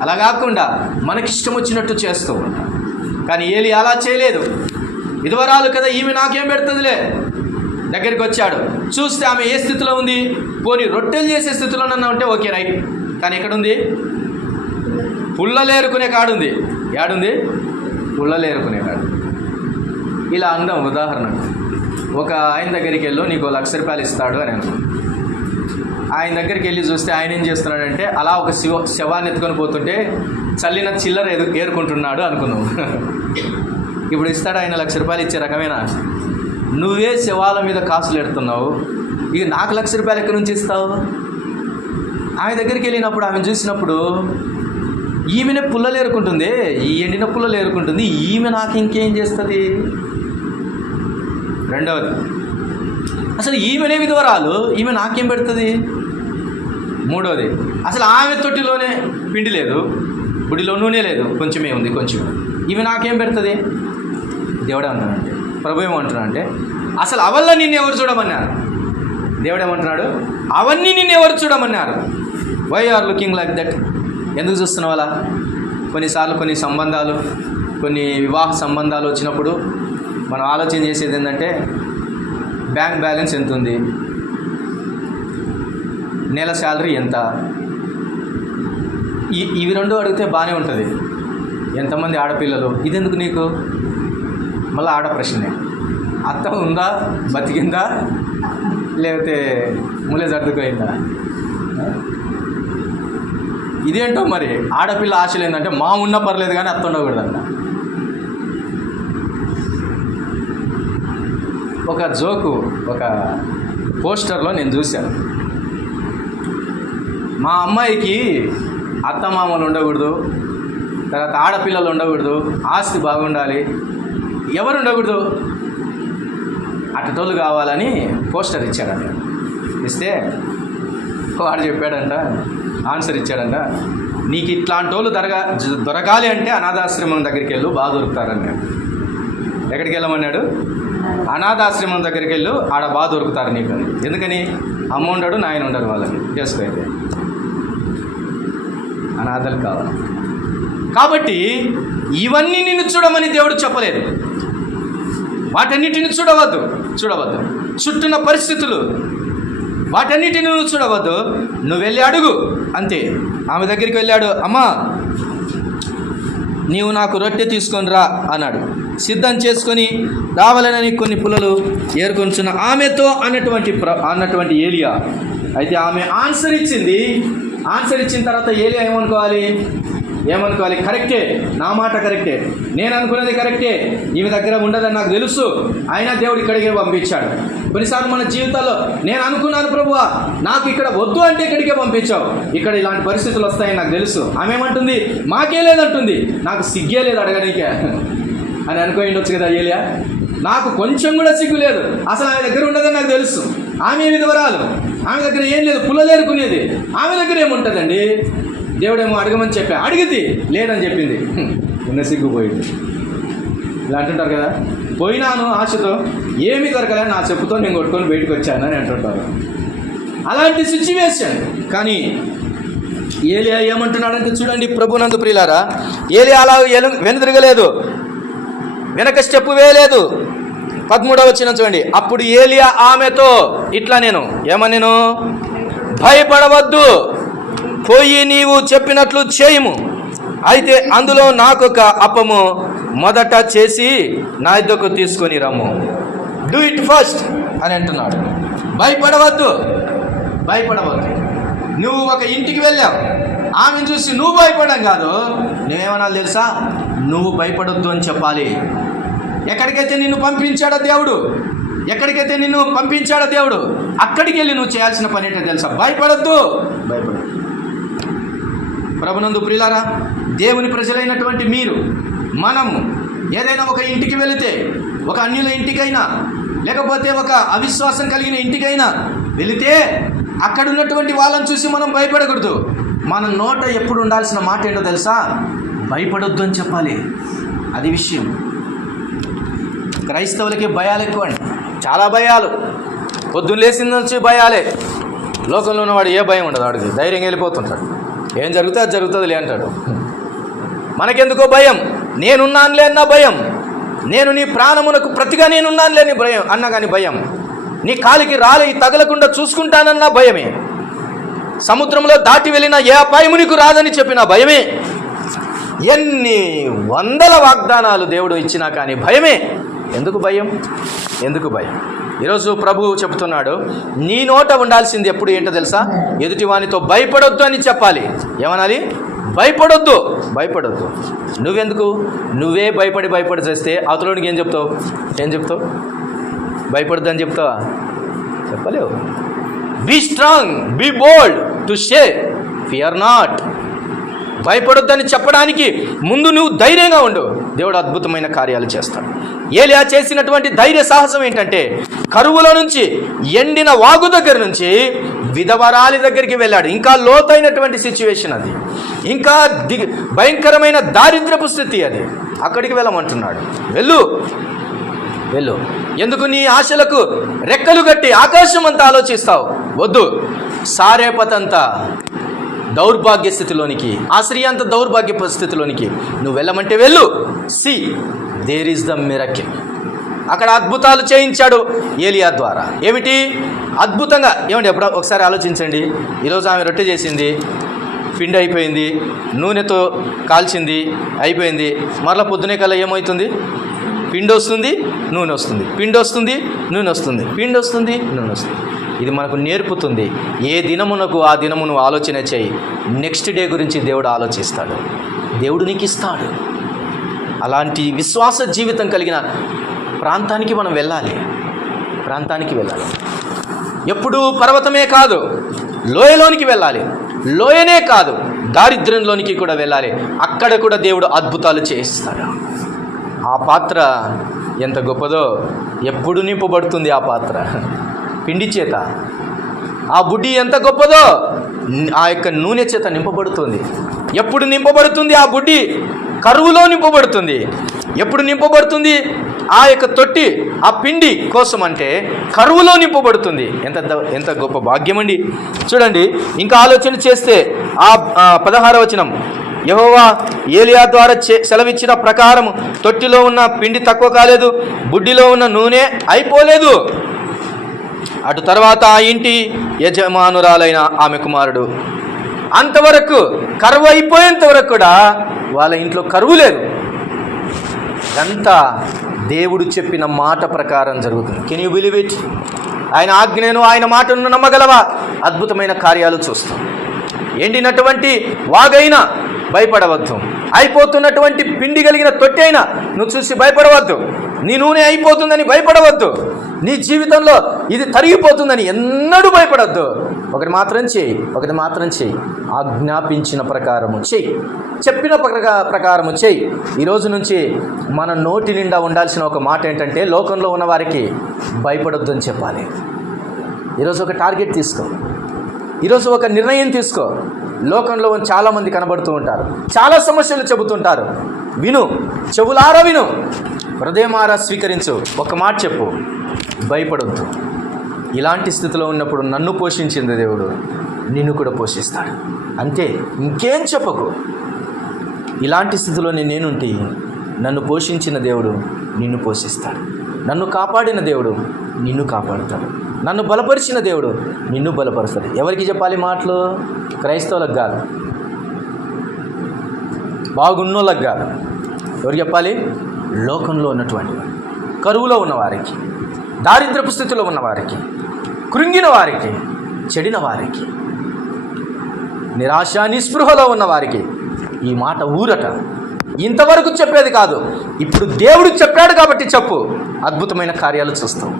అలా కాకుండా మనకిష్టం వచ్చినట్టు చేస్తూ ఉంటాం. కానీ ఏలి అలా చేయలేదు. విధవరాలు కదా, ఈమె నాకేం పెడుతుందిలే. దగ్గరికి వచ్చాడు, చూస్తే ఆమె ఏ స్థితిలో ఉంది, పోనీ రొట్టెలు చేసే స్థితిలోనన్నా ఉంటే ఓకే, రైట్. కానీ ఎక్కడుంది? పుల్లలేరుకునే కాడుంది. ఏడుంది? పుల్లలేరుకునే కాడు. ఇలా అందాం. ఉదాహరణకు ఒక ఆయన దగ్గరికి వెళ్ళు, నీకు 1,00,000 రూపాయలు ఇస్తాడు అని అను. ఆయన దగ్గరికి వెళ్ళి చూస్తే ఆయన ఏం చేస్తున్నాడంటే అలా ఒక శవాన్ని ఎత్తుకొని పోతుంటే చల్లిన చిల్లర ఏరుకుంటున్నాడు అనుకుందాం. ఇప్పుడు ఇస్తాడు ఆయన 1,00,000 రూపాయలు ఇచ్చే రకమేనా? నువ్వే శవాల మీద కాసులు ఎడుతున్నావు, ఇక నాకు 1,00,000 రూపాయలు ఎక్కడి నుంచి ఇస్తావు? ఆమె దగ్గరికి వెళ్ళినప్పుడు ఆమె చూసినప్పుడు ఈమెనే పుల్లలు ఏరుకుంటుంది, ఈ ఎండిన పుల్లలు ఏరుకుంటుంది, ఈమె నాకు ఇంకేం చేస్తుంది? రెండవది, అసలు ఈమెనే విధవరాలు, ఈమె నాకేం పెడుతుంది? మూడోది, అసలు ఆమె తొట్టిలోనే పిండి లేదు, గుడిలో నూనె లేదు, కొంచెమే ఉంది, కొంచెం. ఇవి నాకేం పెడుతుంది? దేవుడే అంటున్నాడంటే, ప్రభు ఏమంటున్నాడు అంటే, అసలు అవల్ల నిన్ను ఎవరు చూడమన్నారు? దేవుడు ఏమంటున్నాడు? అవన్నీ నిన్ను ఎవరు చూడమన్నారు? Why are looking like that? ఎందుకు చూస్తున్నావు అలా? కొన్నిసార్లు కొన్ని సంబంధాలు, కొన్ని వివాహ సంబంధాలు వచ్చినప్పుడు మనం ఆలోచన చేసేది ఏంటంటే, బ్యాంక్ బ్యాలెన్స్ ఎంత ఉంది, నెల శాలరీ ఎంత, ఇవి రెండు అడిగితే బాగానే ఉంటుంది. ఎంతమంది ఆడపిల్లలు, ఇదెందుకు నీకు? మళ్ళీ ఆడ ప్రశ్నే, అత్త ఉందా, బతికిందా, లేకపోతే మూలే సర్దుకోయిందా? ఇదేంటో మరి. ఆడపిల్ల ఆశలు ఏంటంటే, మా ఉన్నా పర్లేదు కానీ అత్త ఉండకూడదంట. ఒక జోకు, ఒక పోస్టర్లో నేను చూశాను, మా అమ్మాయికి అత్తమామలు ఉండకూడదు, తర్వాత ఆడపిల్లలు ఉండకూడదు, ఆస్తి బాగుండాలి, ఎవరు ఉండకూడదు, అట్టటోళ్ళు కావాలని పోస్టర్ ఇచ్చాడంట. ఇస్తే వాడు చెప్పాడంట, ఆన్సర్ ఇచ్చాడంట, నీకు ఇట్లాంటి వాళ్ళు దొరకాలి అంటే అనాథాశ్రమం దగ్గరికి వెళ్ళు, బాగా దొరుకుతారన్నాడు. ఎక్కడికి వెళ్ళమన్నాడు? అనాథాశ్రమం దగ్గరికి వెళ్ళు, ఆడ బాగా దొరుకుతారు నీకు. ఎందుకని? అమ్మ ఉండడు, నాయన ఉండరు, వాళ్ళని చేసుకోఅయితే అనాథలు కావాలి. కాబట్టి ఇవన్నీ నిన్ను చూడమని దేవుడు చెప్పలేదు. వాటన్నిటిని చూడవద్దు. చుట్టూన్న పరిస్థితులు, వాటన్నిటిని నువ్వు చూడవద్దు. నువ్వు వెళ్ళి అడుగు అంతే. ఆమె దగ్గరికి వెళ్ళాడు, అమ్మా నీవు నాకు రొట్టె తీసుకొని రా అన్నాడు. సిద్ధం చేసుకొని రావాలని కొన్ని పుల్లలు ఏరుకొంచున్న ఆమెతో అన్నటువంటి ఏలియా. అయితే ఆమె ఆన్సర్ ఇచ్చింది. ఆన్సర్ ఇచ్చిన తర్వాత ఏలియా ఏమనుకోవాలి? కరెక్టే, నా మాట కరెక్టే, నేను అనుకున్నది కరెక్టే, ఈమె దగ్గర ఉండదని నాకు తెలుసు, అయినా దేవుడు ఇక్కడికే పంపించాడు. కొన్నిసార్లు మన జీవితాల్లో నేను అనుకున్నాను ప్రభువా, నాకు ఇక్కడ వద్దు అంటే ఇక్కడికే పంపించావు, ఇక్కడ ఇలాంటి పరిస్థితులు వస్తాయని నాకు తెలుసు. ఆమె ఏమంటుంది? మాకే లేదంటుంది, నాకు సిగ్గే లేదు అడగనీకే అని అనుకోవచ్చు కదా ఏలియా. నాకు కొంచెం కూడా సిగ్గు లేదు, అసలు ఆమె దగ్గర ఉండదని నాకు తెలుసు. ఆమె విధవరాలు, ఆమె దగ్గర ఏం లేదు, పుల్లలేరుకునేది, ఆమె దగ్గర ఏముంటుందండి? దేవుడేమో అడగమని చెప్పా, అడిగితే లేదని చెప్పింది, ఉన్న సిగ్గుపోయింది. ఇలా అంటుంటారు కదా, పోయినాను ఆశతో ఏమీ దొరకలే, నా చెప్పుతో నేను కొట్టుకొని బయటకు వచ్చానని అంటుంటారు. అలాంటి సిచ్యువేషన్. కానీ ఏలియా ఏమంటున్నాడంటే చూడండి, ప్రభునందు ప్రియులారా, ఏలియా అలా వెనుదిరగలేదు, వెనక స్టెప్ వేయలేదు. 13వ వచనం చూడండి. అప్పుడు ఏలియా ఆమెతో ఇట్లా నేను భయపడవద్దు, పోయి నీవు చెప్పినట్లు చేయము, అయితే అందులో నాకొక అప్పము మొదట చేసి నా ఇద్దకు తీసుకొని రమ్ము. డూ ఇట్ ఫస్ట్ అని అంటున్నాడు. భయపడవద్దు. నువ్వు ఒక ఇంటికి వెళ్ళావు, ఆమెను చూసి నువ్వు భయపడడం కాదు, నువ్వేమనాలి తెలుసా? నువ్వు భయపడొద్దు అని చెప్పాలి. ఎక్కడికైతే నిన్ను పంపించాడో దేవుడు, అక్కడికి వెళ్ళి నువ్వు చేయాల్సిన పని ఏంటో తెలుసా? భయపడొద్దు. ప్రభునందు ప్రియులారా, దేవుని ప్రజలైనటువంటి మనం ఏదైనా ఒక ఇంటికి వెళితే, ఒక అన్యుల ఇంటికైనా లేకపోతే ఒక అవిశ్వాసం కలిగిన ఇంటికైనా వెళితే, అక్కడ ఉన్నటువంటి వాళ్ళని చూసి మనం భయపడకూడదు. మన నోట ఎప్పుడు ఉండాల్సిన మాట ఏంటో తెలుసా? భయపడొద్దు అని చెప్పాలి. అది విషయం. క్రైస్తవులకి భయాలు ఎక్కువ అండి, చాలా భయాలు. పొద్దున్న లేచిన నుంచి భయాలే. లోకంలో ఉన్నవాడు ఏ భయం ఉండదు, వాడికి ధైర్యంగా వెళ్ళిపోతుంటాడు. ఏం జరిగితే అది జరుగుతుందిలే అంటాడు. మనకెందుకో భయం. నేనున్నానులే అన్న భయం, నేను నీ ప్రాణమునకు ప్రతిగా నేనున్నానులే నీ భయం అన్నా కానీ భయం, నీ కాలికి రాలి తగలకుండా చూసుకుంటానన్న భయమే, సముద్రంలో దాటి వెళ్ళిన ఏ అపాయము నీకు రాదని చెప్పిన భయమే, ఎన్ని వందల వాగ్దానాలు దేవుడు ఇచ్చినా కానీ భయమే. ఎందుకు భయం? ఈరోజు ప్రభువు చెబుతున్నాడు, నీ నోట ఉండాల్సింది ఎప్పుడు ఏంటో తెలుసా? ఎదుటివానితో భయపడొద్దు అని చెప్పాలి. ఏమనాలి? భయపడొద్దు. నువ్వెందుకు? నువ్వే భయపడి చేస్తే అవతలోనికి ఏం చెప్తావు? భయపడద్దు అని చెప్తావా? చెప్పలేవు. Be strong, be bold to say fear not. భయపడొద్దని చెప్పడానికి ముందు నువ్వు ధైర్యంగా ఉండు, దేవుడు అద్భుతమైన కార్యాలు చేస్తాడు. ఏలియా చేసినటువంటి ధైర్య సాహసం ఏంటంటే, కరువులో నుంచి, ఎండిన వాగు దగ్గర నుంచి విధవరాలి దగ్గరికి వెళ్ళాడు. ఇంకా లోతైనటువంటి సిచ్యువేషన్ అది, ఇంకా భయంకరమైన దారిద్రపు స్థితి అది. అక్కడికి వెళ్ళమంటున్నాడు. వెళ్ళు వెళ్ళు. ఎందుకు నీ ఆశలకు రెక్కలు కట్టి ఆకాశం అంతా ఆలోచిస్తావు? వద్దు. సారేపతంతా దౌర్భాగ్య స్థితిలోనికి, ఆ స్త్రీ అంత దౌర్భాగ్య స్థితిలోనికి నువ్వు వెళ్ళమంటే వెళ్ళు. See there is the miracle. అక్కడ అద్భుతాలు చేయించాడు ఏలియా ద్వారా. ఏమిటి అద్భుతంగా? ఏమండి ఎప్పుడు ఒకసారి ఆలోచించండి. ఈరోజు ఆమె రొట్టె చేసింది, పిండి అయిపోయింది, నూనెతో కాల్చింది, అయిపోయింది. మరలా పొద్దునే కల్లా ఏమవుతుంది? పిండి వస్తుంది, నూనె వస్తుంది, పిండి వస్తుంది, నూనె వస్తుంది, పిండి వస్తుంది, నూనె వస్తుంది. ఇది మనకు నేర్పుతుంది, ఏ దినమునకు ఆ దినమును ఆలోచన చేయి. నెక్స్ట్ డే గురించి దేవుడు ఆలోచిస్తాడు, దేవుడు నీకు ఇస్తాడు. అలాంటి విశ్వాస జీవితం కలిగిన ప్రాంతానికి మనం వెళ్ళాలి. ఎప్పుడు పర్వతమే కాదు, లోయలోనికి వెళ్ళాలి. లోయనే కాదు, దారిద్ర్యంలోనికి కూడా వెళ్ళాలి. అక్కడ కూడా దేవుడు అద్భుతాలు చేయిస్తాడు. ఆ పాత్ర ఎంత గొప్పదో ఎప్పుడు నింపబడుతుంది. ఆ పాత్ర పిండి చేత. ఆ బుడ్డి ఎంత గొప్పదో ఆ యొక్క నూనె చేత నింపబడుతుంది. ఎప్పుడు నింపబడుతుంది ఆ బుడ్డి? కరువులో నింపబడుతుంది. ఎప్పుడు నింపబడుతుంది ఆ యొక్క తొట్టి? ఆ పిండి కోసం అంటే కరువులో నింపబడుతుంది. ఎంత గొప్ప భాగ్యం అండి. చూడండి, ఇంకా ఆలోచన చేస్తే ఆ 16వ వచనం, యెహోవా ఏలియా ద్వారా సెలవిచ్చిన ప్రకారం తొట్టిలో ఉన్న పిండి తక్కువ కాలేదు, బుడ్డిలో ఉన్న నూనె అయిపోలేదు. అటు తర్వాత ఆ ఇంటి యజమానురాలైన ఆమె కుమారుడు అంతవరకు కరువు అయిపోయేంత వరకు కూడా వాళ్ళ ఇంట్లో కరువు లేదు. ఇదంతా దేవుడు చెప్పిన మాట ప్రకారం జరుగుతుంది. Can you believe it? ఆయన ఆజ్ఞను, ఆయన మాటను నమ్మగలవా? అద్భుతమైన కార్యాలు చూస్తాం. ఎండినటువంటి వాగైనా భయపడవద్దు, అయిపోతున్నటువంటి పిండి కలిగిన తొట్టి అయినా నువ్వు చూసి భయపడవద్దు, నీ నూనె అయిపోతుందని భయపడవద్దు, నీ జీవితంలో ఇది తరిగిపోతుందని ఎన్నడూ భయపడవద్దు. ఒకటి మాత్రం చేయి, ఆజ్ఞాపించిన ప్రకారము చెయ్యి, చెప్పిన ప్రకారము చెయ్యి. ఈరోజు నుంచి మన నోటి నిండా ఉండాల్సిన ఒక మాట ఏంటంటే, లోకంలో ఉన్న వారికి భయపడొద్దు అని చెప్పాలి. ఈరోజు ఒక టార్గెట్ తీసుకో, ఈరోజు ఒక నిర్ణయం తీసుకో. లోకంలో చాలామంది కనబడుతూ ఉంటారు, చాలా సమస్యలు చెబుతుంటారు. విను, చెవులారా విను, హృదయమారా స్వీకరించు. ఒక మాట చెప్పు, భయపడొద్దు. ఇలాంటి స్థితిలో ఉన్నప్పుడు నన్ను పోషించింది దేవుడు, నిన్ను కూడా పోషిస్తాడు. అంతే, ఇంకేం చెప్పకు. ఇలాంటి స్థితిలో నేనుంటే నన్ను పోషించిన దేవుడు నిన్ను పోషిస్తాడు, నన్ను కాపాడిన దేవుడు నిన్ను కాపాడుతాడు, నన్ను బలపరిచిన దేవుడు నిన్ను బలపరుస్తాడు. ఎవరికి చెప్పాలి మాటలు? క్రైస్తవులకు కాదు, బాగున్నోళ్ళకు కాదు. ఎవరికి చెప్పాలి? లోకంలో ఉన్నటువంటి కరువులో ఉన్నవారికి, దారిద్రపు స్థితిలో ఉన్నవారికి, కృంగిన వారికి, చెడిన వారికి, నిరాశ నిస్పృహలో ఉన్నవారికి ఈ మాట ఊరట. ఇంతవరకు చెప్పేది కాదు, ఇప్పుడు దేవుడు చెప్పాడు కాబట్టి చెప్పు, అద్భుతమైన కార్యాలు చూస్తాం.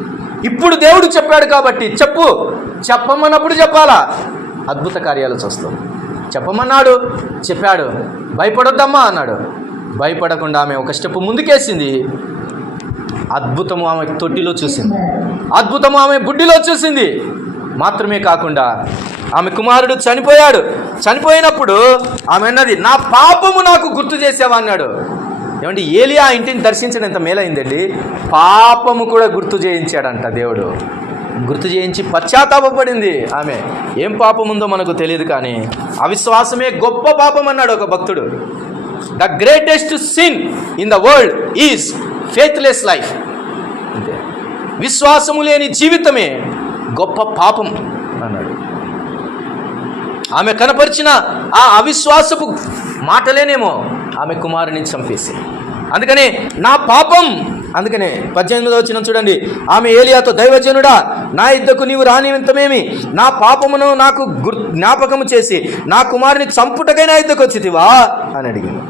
ఇప్పుడు దేవుడు చెప్పాడు కాబట్టి చెప్పు, చెప్పమన్నప్పుడు చెప్పాలా, అద్భుత కార్యాలు చూస్తాం. చెప్పమన్నాడు, చెప్పాడు, భయపడొద్దమ్మా అన్నాడు. భయపడకుండా ఆమె ఒక స్టెప్ ముందుకేసింది. అద్భుతము ఆమె తొట్టిలో చూసింది, అద్భుతము ఆమె బుడ్డిలో చూసింది. మాత్రమే కాకుండా ఆమె కుమారుడు చనిపోయాడు. చనిపోయినప్పుడు ఆమె అన్నది, నా పాపము నాకు గుర్తు చేసావా అన్నాడు. ఏమంటే ఏలియా ఇంటిని దర్శించడం ఎంత మేలైందండి. పాపము కూడా గుర్తు చేయించాడంట దేవుడు. గుర్తు చేయించి పశ్చాత్తాపపడింది ఆమె. ఏం పాపం ఉందో మనకు తెలియదు, కానీ అవిశ్వాసమే గొప్ప పాపం అన్నాడు ఒక భక్తుడు. The greatest sin in the world is faithless life. అంతే, విశ్వాసము లేని జీవితమే గొప్ప పాపం అన్నాడు. ఆమె కనపరిచిన ఆ అవిశ్వాసపు మాటలేనేమో ఆమె కుమారుని చంపేసి. అందుకనే నా పాపం, అందుకనే 18వ వచనం చూడండి. ఆమె ఏలియాతో, దైవజనుడా, నా యుద్ధకు నీవు రానివంతమేమి? నా పాపమును నాకు జ్ఞాపకము చేసి నా కుమారుని చంపుటకై నా యుద్ధకు వచ్చితివా అని అడిగింది.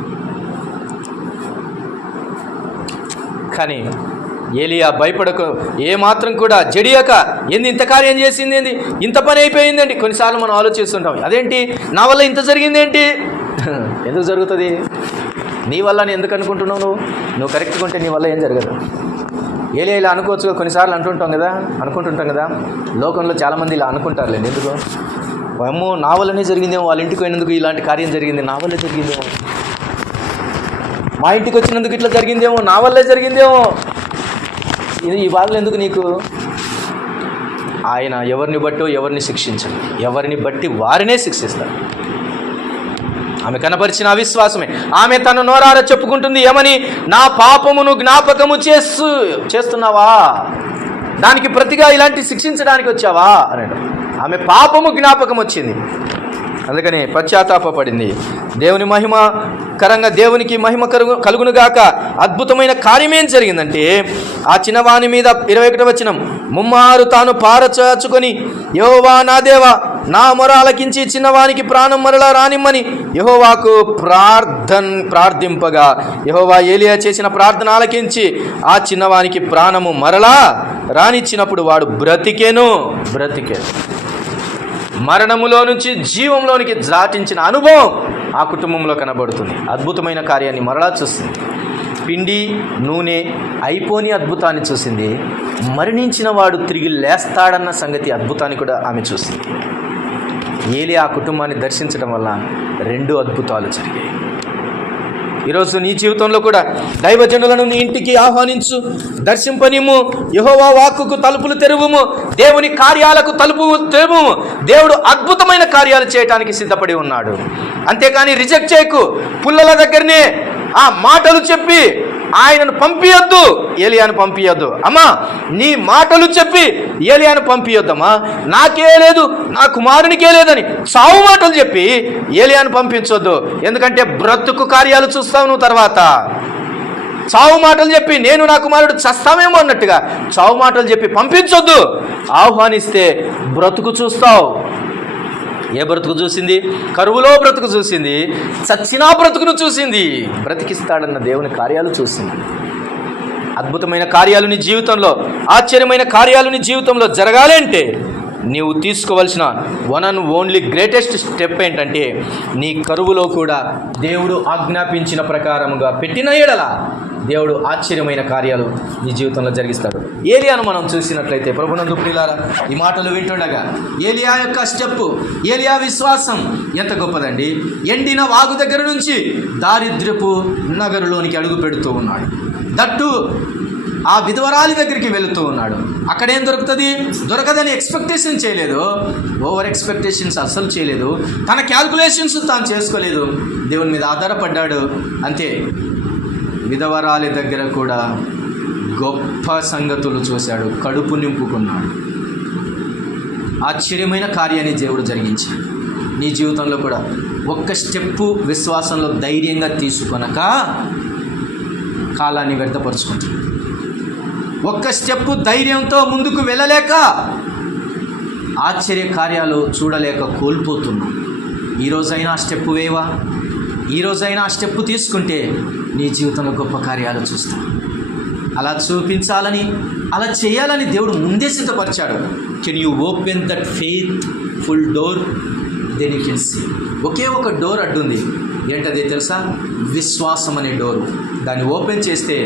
కానీ ఏలియా భయపడకు, ఏమాత్రం కూడా జడియక, ఏంది ఇంత కార్యం చేసింది, ఏంది ఇంత పని అయిపోయిందండి. కొన్నిసార్లు మనం ఆలోచిస్తుంటాం, అదేంటి నా వల్ల ఇంత జరిగింది ఏంటి? ఎందుకు జరుగుతుంది? నీ వల్ల అని ఎందుకు అనుకుంటున్నావు? నువ్వు కరెక్ట్గా ఉంటే నీ వల్ల ఏం జరగదు. ఏలియా ఇలా అనుకోవచ్చుగా, కొన్నిసార్లు అనుకుంటుంటాం కదా. లోకంలో చాలామంది ఇలా అనుకుంటారులేండి. ఎందుకు? అమ్మో నా వల్లనే జరిగిందేమో, వాళ్ళ ఇంటికి పోయినందుకు ఇలాంటి కార్యం జరిగింది, నా వల్లే జరిగిందేమో. మా ఇంటికి వచ్చినందుకు ఇట్లా జరిగిందేమో, నా వల్లే జరిగిందేమో. ఈ బాధలు ఎందుకు నీకు? ఆయన ఎవరిని బట్టో ఎవరిని శిక్షించడు, ఎవరిని బట్టి వారినే శిక్షిస్తాడు. ఆమె కనపరిచిన అవిశ్వాసమే. ఆమె తన నోరార చెప్పుకుంటుంది ఏమని? నా పాపమును జ్ఞాపకము చేస్తున్నావా? దానికి ప్రతిగా ఇలాంటి శిక్షించడానికి వచ్చావా అన్నాడు. ఆమె పాపము జ్ఞాపకం వచ్చింది, అందుకని పశ్చాత్తాపపడింది. దేవుని మహిమకరంగా, దేవునికి మహిమ కలుగునుగాక. అద్భుతమైన కార్యం ఏం జరిగిందంటే, ఆ చిన్నవాని మీద 21వ వచనం, ముమ్మారు తాను పారచాచుకొని, యెహోవా నా దేవా, నా మొర ఆలకించి చిన్నవానికి ప్రాణం మరలా రానిమ్మని యెహోవాకు ప్రార్థింపగా, యెహోవా ఏలియా చేసిన ప్రార్థన ఆలకించి ఆ చిన్నవానికి ప్రాణము మరలా రానిచ్చినప్పుడు వాడు బ్రతికేను. మరణములో నుంచి జీవంలోనికి దాటించిన అనుభవం ఆ కుటుంబంలో కనబడుతుంది. అద్భుతమైన కార్యాన్ని మరలా చూస్తుంది. పిండి నూనె అయిపోని అద్భుతాన్ని చూసింది. మరణించిన వాడు తిరిగి లేస్తాడన్న సంగతి అద్భుతాన్ని కూడా ఆమె చూసింది. ఏలియా ఆ కుటుంబాన్ని దర్శించడం వల్ల 2 అద్భుతాలు జరిగాయి. ఈరోజు నీ జీవితంలో కూడా దైవజనులను నీ ఇంటికి ఆహ్వానించు, దర్శింపనిమ్ము. యెహోవా వాక్కుకు తలుపులు తెరువుము, దేవుని కార్యాలకు తలుపు తెరువుము. దేవుడు అద్భుతమైన కార్యాలు చేయడానికి సిద్ధపడి ఉన్నాడు. అంతేకాని రిజెక్ట్ చేయకు. పుల్లల దగ్గరనే ఆ మాటలు చెప్పి ఆయనను పంపియొద్దు, ఏలియాను పంపియొద్దు. అమ్మా, నీ మాటలు చెప్పి ఏలియాను పంపియొద్దమ్మా. నాకే లేదు, నా కుమారునికే లేదని చావు మాటలు చెప్పి ఏలియాను పంపించొద్దు. ఎందుకంటే బ్రతుకు కార్యాలు చూస్తావు నువ్వు తర్వాత. చావు మాటలు చెప్పి నేను నా కుమారుడు చస్తామేమో అన్నట్టుగా చావు మాటలు చెప్పి పంపించొద్దు. ఆహ్వానిస్తే బ్రతుకు చూస్తావు. ఏ బ్రతుకు చూసింది? కరువులో బ్రతుకు చూసింది, చచ్చినా బ్రతుకును చూసింది, బ్రతికిస్తాడన్న దేవుని కార్యాలు చూసింది. అద్భుతమైన కార్యాలు నీ జీవితంలో, ఆశ్చర్యమైన కార్యాలు నీ జీవితంలో జరగాలి అంటే నీవు తీసుకోవాల్సిన one and only greatest step ఏంటంటే, నీ కరువులో కూడా దేవుడు ఆజ్ఞాపించిన ప్రకారముగా పెట్టిన ఎడల దేవుడు ఆశ్చర్యమైన కార్యాలు నీ జీవితంలో జరిగిస్తాడు. ఏలియాను మనం చూసినట్లయితే, ప్రభునందు ప్రియులారా, ఈ మాటలు వింటుండగా ఏలియా యొక్క స్టెప్పు, ఏలియా విశ్వాసం ఎంత గొప్పదండి. ఎండిన వాగు దగ్గర నుంచి దారిద్ర్యపు నగరులోనికి అడుగు పెడుతూ ఉన్నాడు. దట్టు ఆ విధవరాలి దగ్గరికి వెళుతూ ఉన్నాడు. అక్కడేం దొరుకుతుంది? దొరకదని ఎక్స్పెక్టేషన్ చేయలేదు, ఓవర్ ఎక్స్పెక్టేషన్స్ అస్సలు చేయలేదు, తన క్యాల్కులేషన్స్ తాను చేసుకోలేదు, దేవుని మీద ఆధారపడ్డాడు. అంతే, విధవరాలి దగ్గర కూడా గొప్ప సంగతులు చూశాడు, కడుపు నింపుకున్నాడు. ఆశ్చర్యమైన కార్యాన్ని దేవుడు జరిగించాడు. నీ జీవితంలో కూడా ఒక్క స్టెప్పు విశ్వాసంలో ధైర్యంగా తీసుకొనక కాలాన్ని వ్యర్థపరుచుకుంటాడు. ఒక్క స్టెప్పు ధైర్యంతో ముందుకు వెళ్ళలేక ఆశ్చర్య కార్యాలు చూడలేక కోల్పోతున్నాం. ఈరోజైనా ఆ స్టెప్పు వేవా? ఈరోజైనా ఆ స్టెప్పు తీసుకుంటే నీ జీవితంలో గొప్ప కార్యాలు చూస్తాం. అలా చూపించాలని, అలా చేయాలని దేవుడు ముందే సిద్ధపరిచాడు. Can you open that faithful door? Then you can see. ఒకే ఒక డోర్ అడ్డుంది. ఏంటది తెలుసా? విశ్వాసం అనే డోరు. దాన్ని ఓపెన్ చేస్తే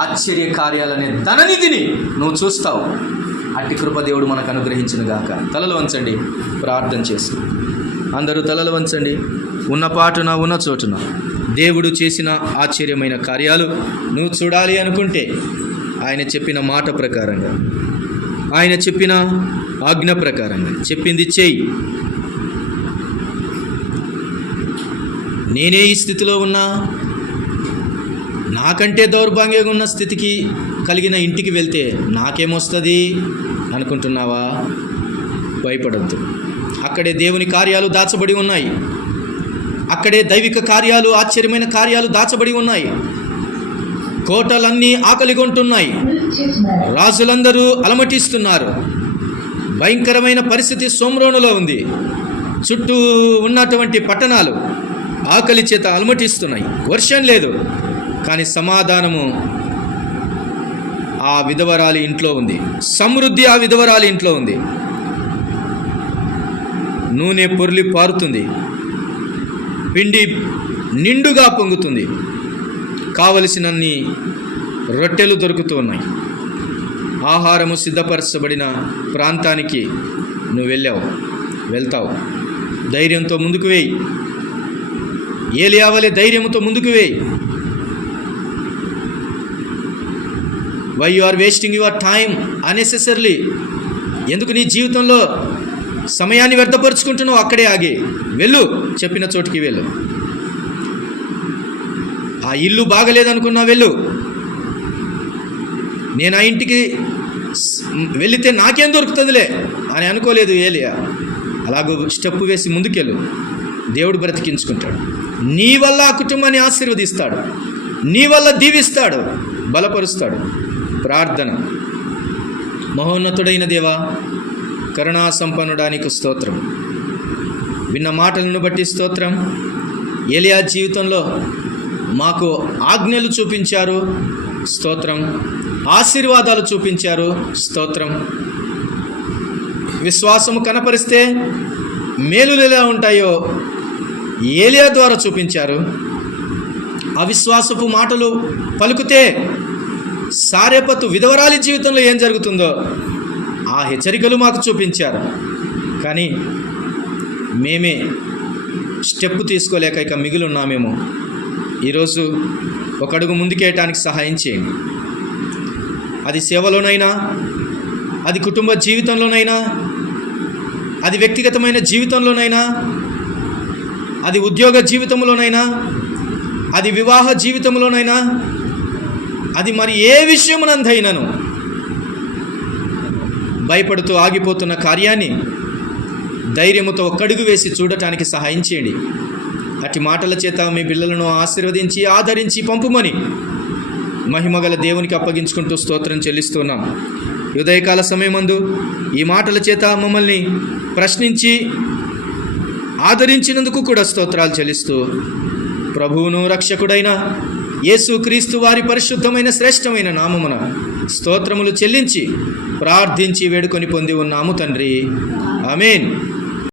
ఆశ్చర్య కార్యాలనే ధననిధిని నువ్వు చూస్తావు. అట్టి కృప దేవుడు మనకు అనుగ్రహించును గాక. తలలు వంచండి, ప్రార్థన చేసి. అందరూ తలలు వంచండి. ఉన్న పాటున ఉన్న చోటున దేవుడు చేసిన ఆశ్చర్యమైన కార్యాలు నువ్వు చూడాలి అనుకుంటే, ఆయన చెప్పిన మాట ప్రకారంగా, ఆయన చెప్పిన ఆజ్ఞ ప్రకారంగా చెప్పింది చెయ్యి. నేనే ఈ స్థితిలో ఉన్నా, నాకంటే దౌర్భాగ్యంగా ఉన్న స్థితికి కలిగిన ఇంటికి వెళ్తే నాకేమొస్తుంది అనుకుంటున్నావా? భయపడద్దు. అక్కడే దేవుని కార్యాలు దాచబడి ఉన్నాయి. అక్కడే దైవిక కార్యాలు, ఆశ్చర్యమైన కార్యాలు దాచబడి ఉన్నాయి. కోటలన్నీ ఆకలిగొంటున్నాయి. రాజులందరూ అలమటిస్తున్నారు. భయంకరమైన పరిస్థితి సోమ్రోనులో ఉంది. చుట్టూ ఉన్నటువంటి పట్టణాలు ఆకలి చేత అలమటిస్తున్నాయి. వర్షం లేదు, కానీ సమాధానము ఆ విధవరాలి ఇంట్లో ఉంది. సమృద్ధి ఆ విధవరాలి ఇంట్లో ఉంది. నూనె పొర్లి పారుతుంది, పిండి నిండుగా పొంగుతుంది, కావలసినన్ని రొట్టెలు దొరుకుతూ ఉన్నాయి. ఆహారము సిద్ధపరచబడిన ప్రాంతానికి నువ్వు వెళ్తావు. ధైర్యంతో ముందుకు వేయి. ఏలియా వలె ధైర్యంతో ముందుకు వేయి. Why you are wasting your time unnecessarily? ఎందుకు నీ జీవితంలో సమయాన్ని వ్యర్థపరుచుకుంటున్నావు? అక్కడే ఆగి వెళ్ళు, చెప్పిన చోటుకి వెళ్ళు. ఆ ఇల్లు బాగలేదనుకున్నా వెళ్ళు. నేను ఆ ఇంటికి వెళితే నాకేం దొరుకుతుందిలే అని అనుకోలేదు ఏలియా. అలాగూ స్టెప్ వేసి ముందుకెళ్ళు. దేవుడు బ్రతికించుకుంటాడు. నీ వల్ల ఆ కుటుంబాన్ని ఆశీర్వదిస్తాడు, నీ వల్ల దీవిస్తాడు, బలపరుస్తాడు. ప్రార్థన. మహోన్నతుడైన దేవా, కరుణా సంపన్నుడానికి స్తోత్రం. విన్న మాటలను బట్టి స్తోత్రం. ఏలియా జీవితంలో మాకు ఆజ్ఞలు చూపించారు, స్తోత్రం. ఆశీర్వాదాలు చూపించారు, స్తోత్రం. విశ్వాసము కనపరిస్తే మేలులు ఎలా ఉంటాయో ఏలియా ద్వారా చూపించారు. అవిశ్వాసపు మాటలు పలుకుతే సారెపతు విధవరాలి జీవితంలో ఏం జరుగుతుందో ఆ హెచ్చరికలు మాకు చూపించారు. కానీ మేమే స్టెప్ తీసుకోలేక ఇక మిగిలి ఉన్నామేమో. ఈరోజు ఒక అడుగు ముందుకేయటానికి సహాయం చేయండి. అది సేవలోనైనా, అది కుటుంబ జీవితంలోనైనా, అది వ్యక్తిగతమైన జీవితంలోనైనా, అది ఉద్యోగ జీవితంలోనైనా, అది వివాహ జీవితంలోనైనా, అది మరి ఏ విషయమునందైనను భయపడుతూ ఆగిపోతున్న కార్యాన్ని ధైర్యముతో ఒక్కడుగు వేసి చూడటానికి సహాయం చేయండి. అట్టి మాటల చేత మీ పిల్లలను ఆశీర్వదించి ఆదరించి పంపుమని మహిమగల దేవునికి అప్పగించుకుంటూ స్తోత్రం చెల్లిస్తున్నాం. ఉదయకాల సమయమందు ఈ మాటల చేత మమ్మల్ని ప్రశ్నించి ఆదరించినందుకు కూడా స్తోత్రాలు చెల్లిస్తూ ప్రభువును రక్షకుడైన యేసుక్రీస్తు వారి పరిశుద్ధమైన శ్రేష్టమైన నామమున స్తోత్రములు చెల్లించి ప్రార్థించి వేడుకొని పొంది ఉన్నాము తండ్రి. ఆమేన్.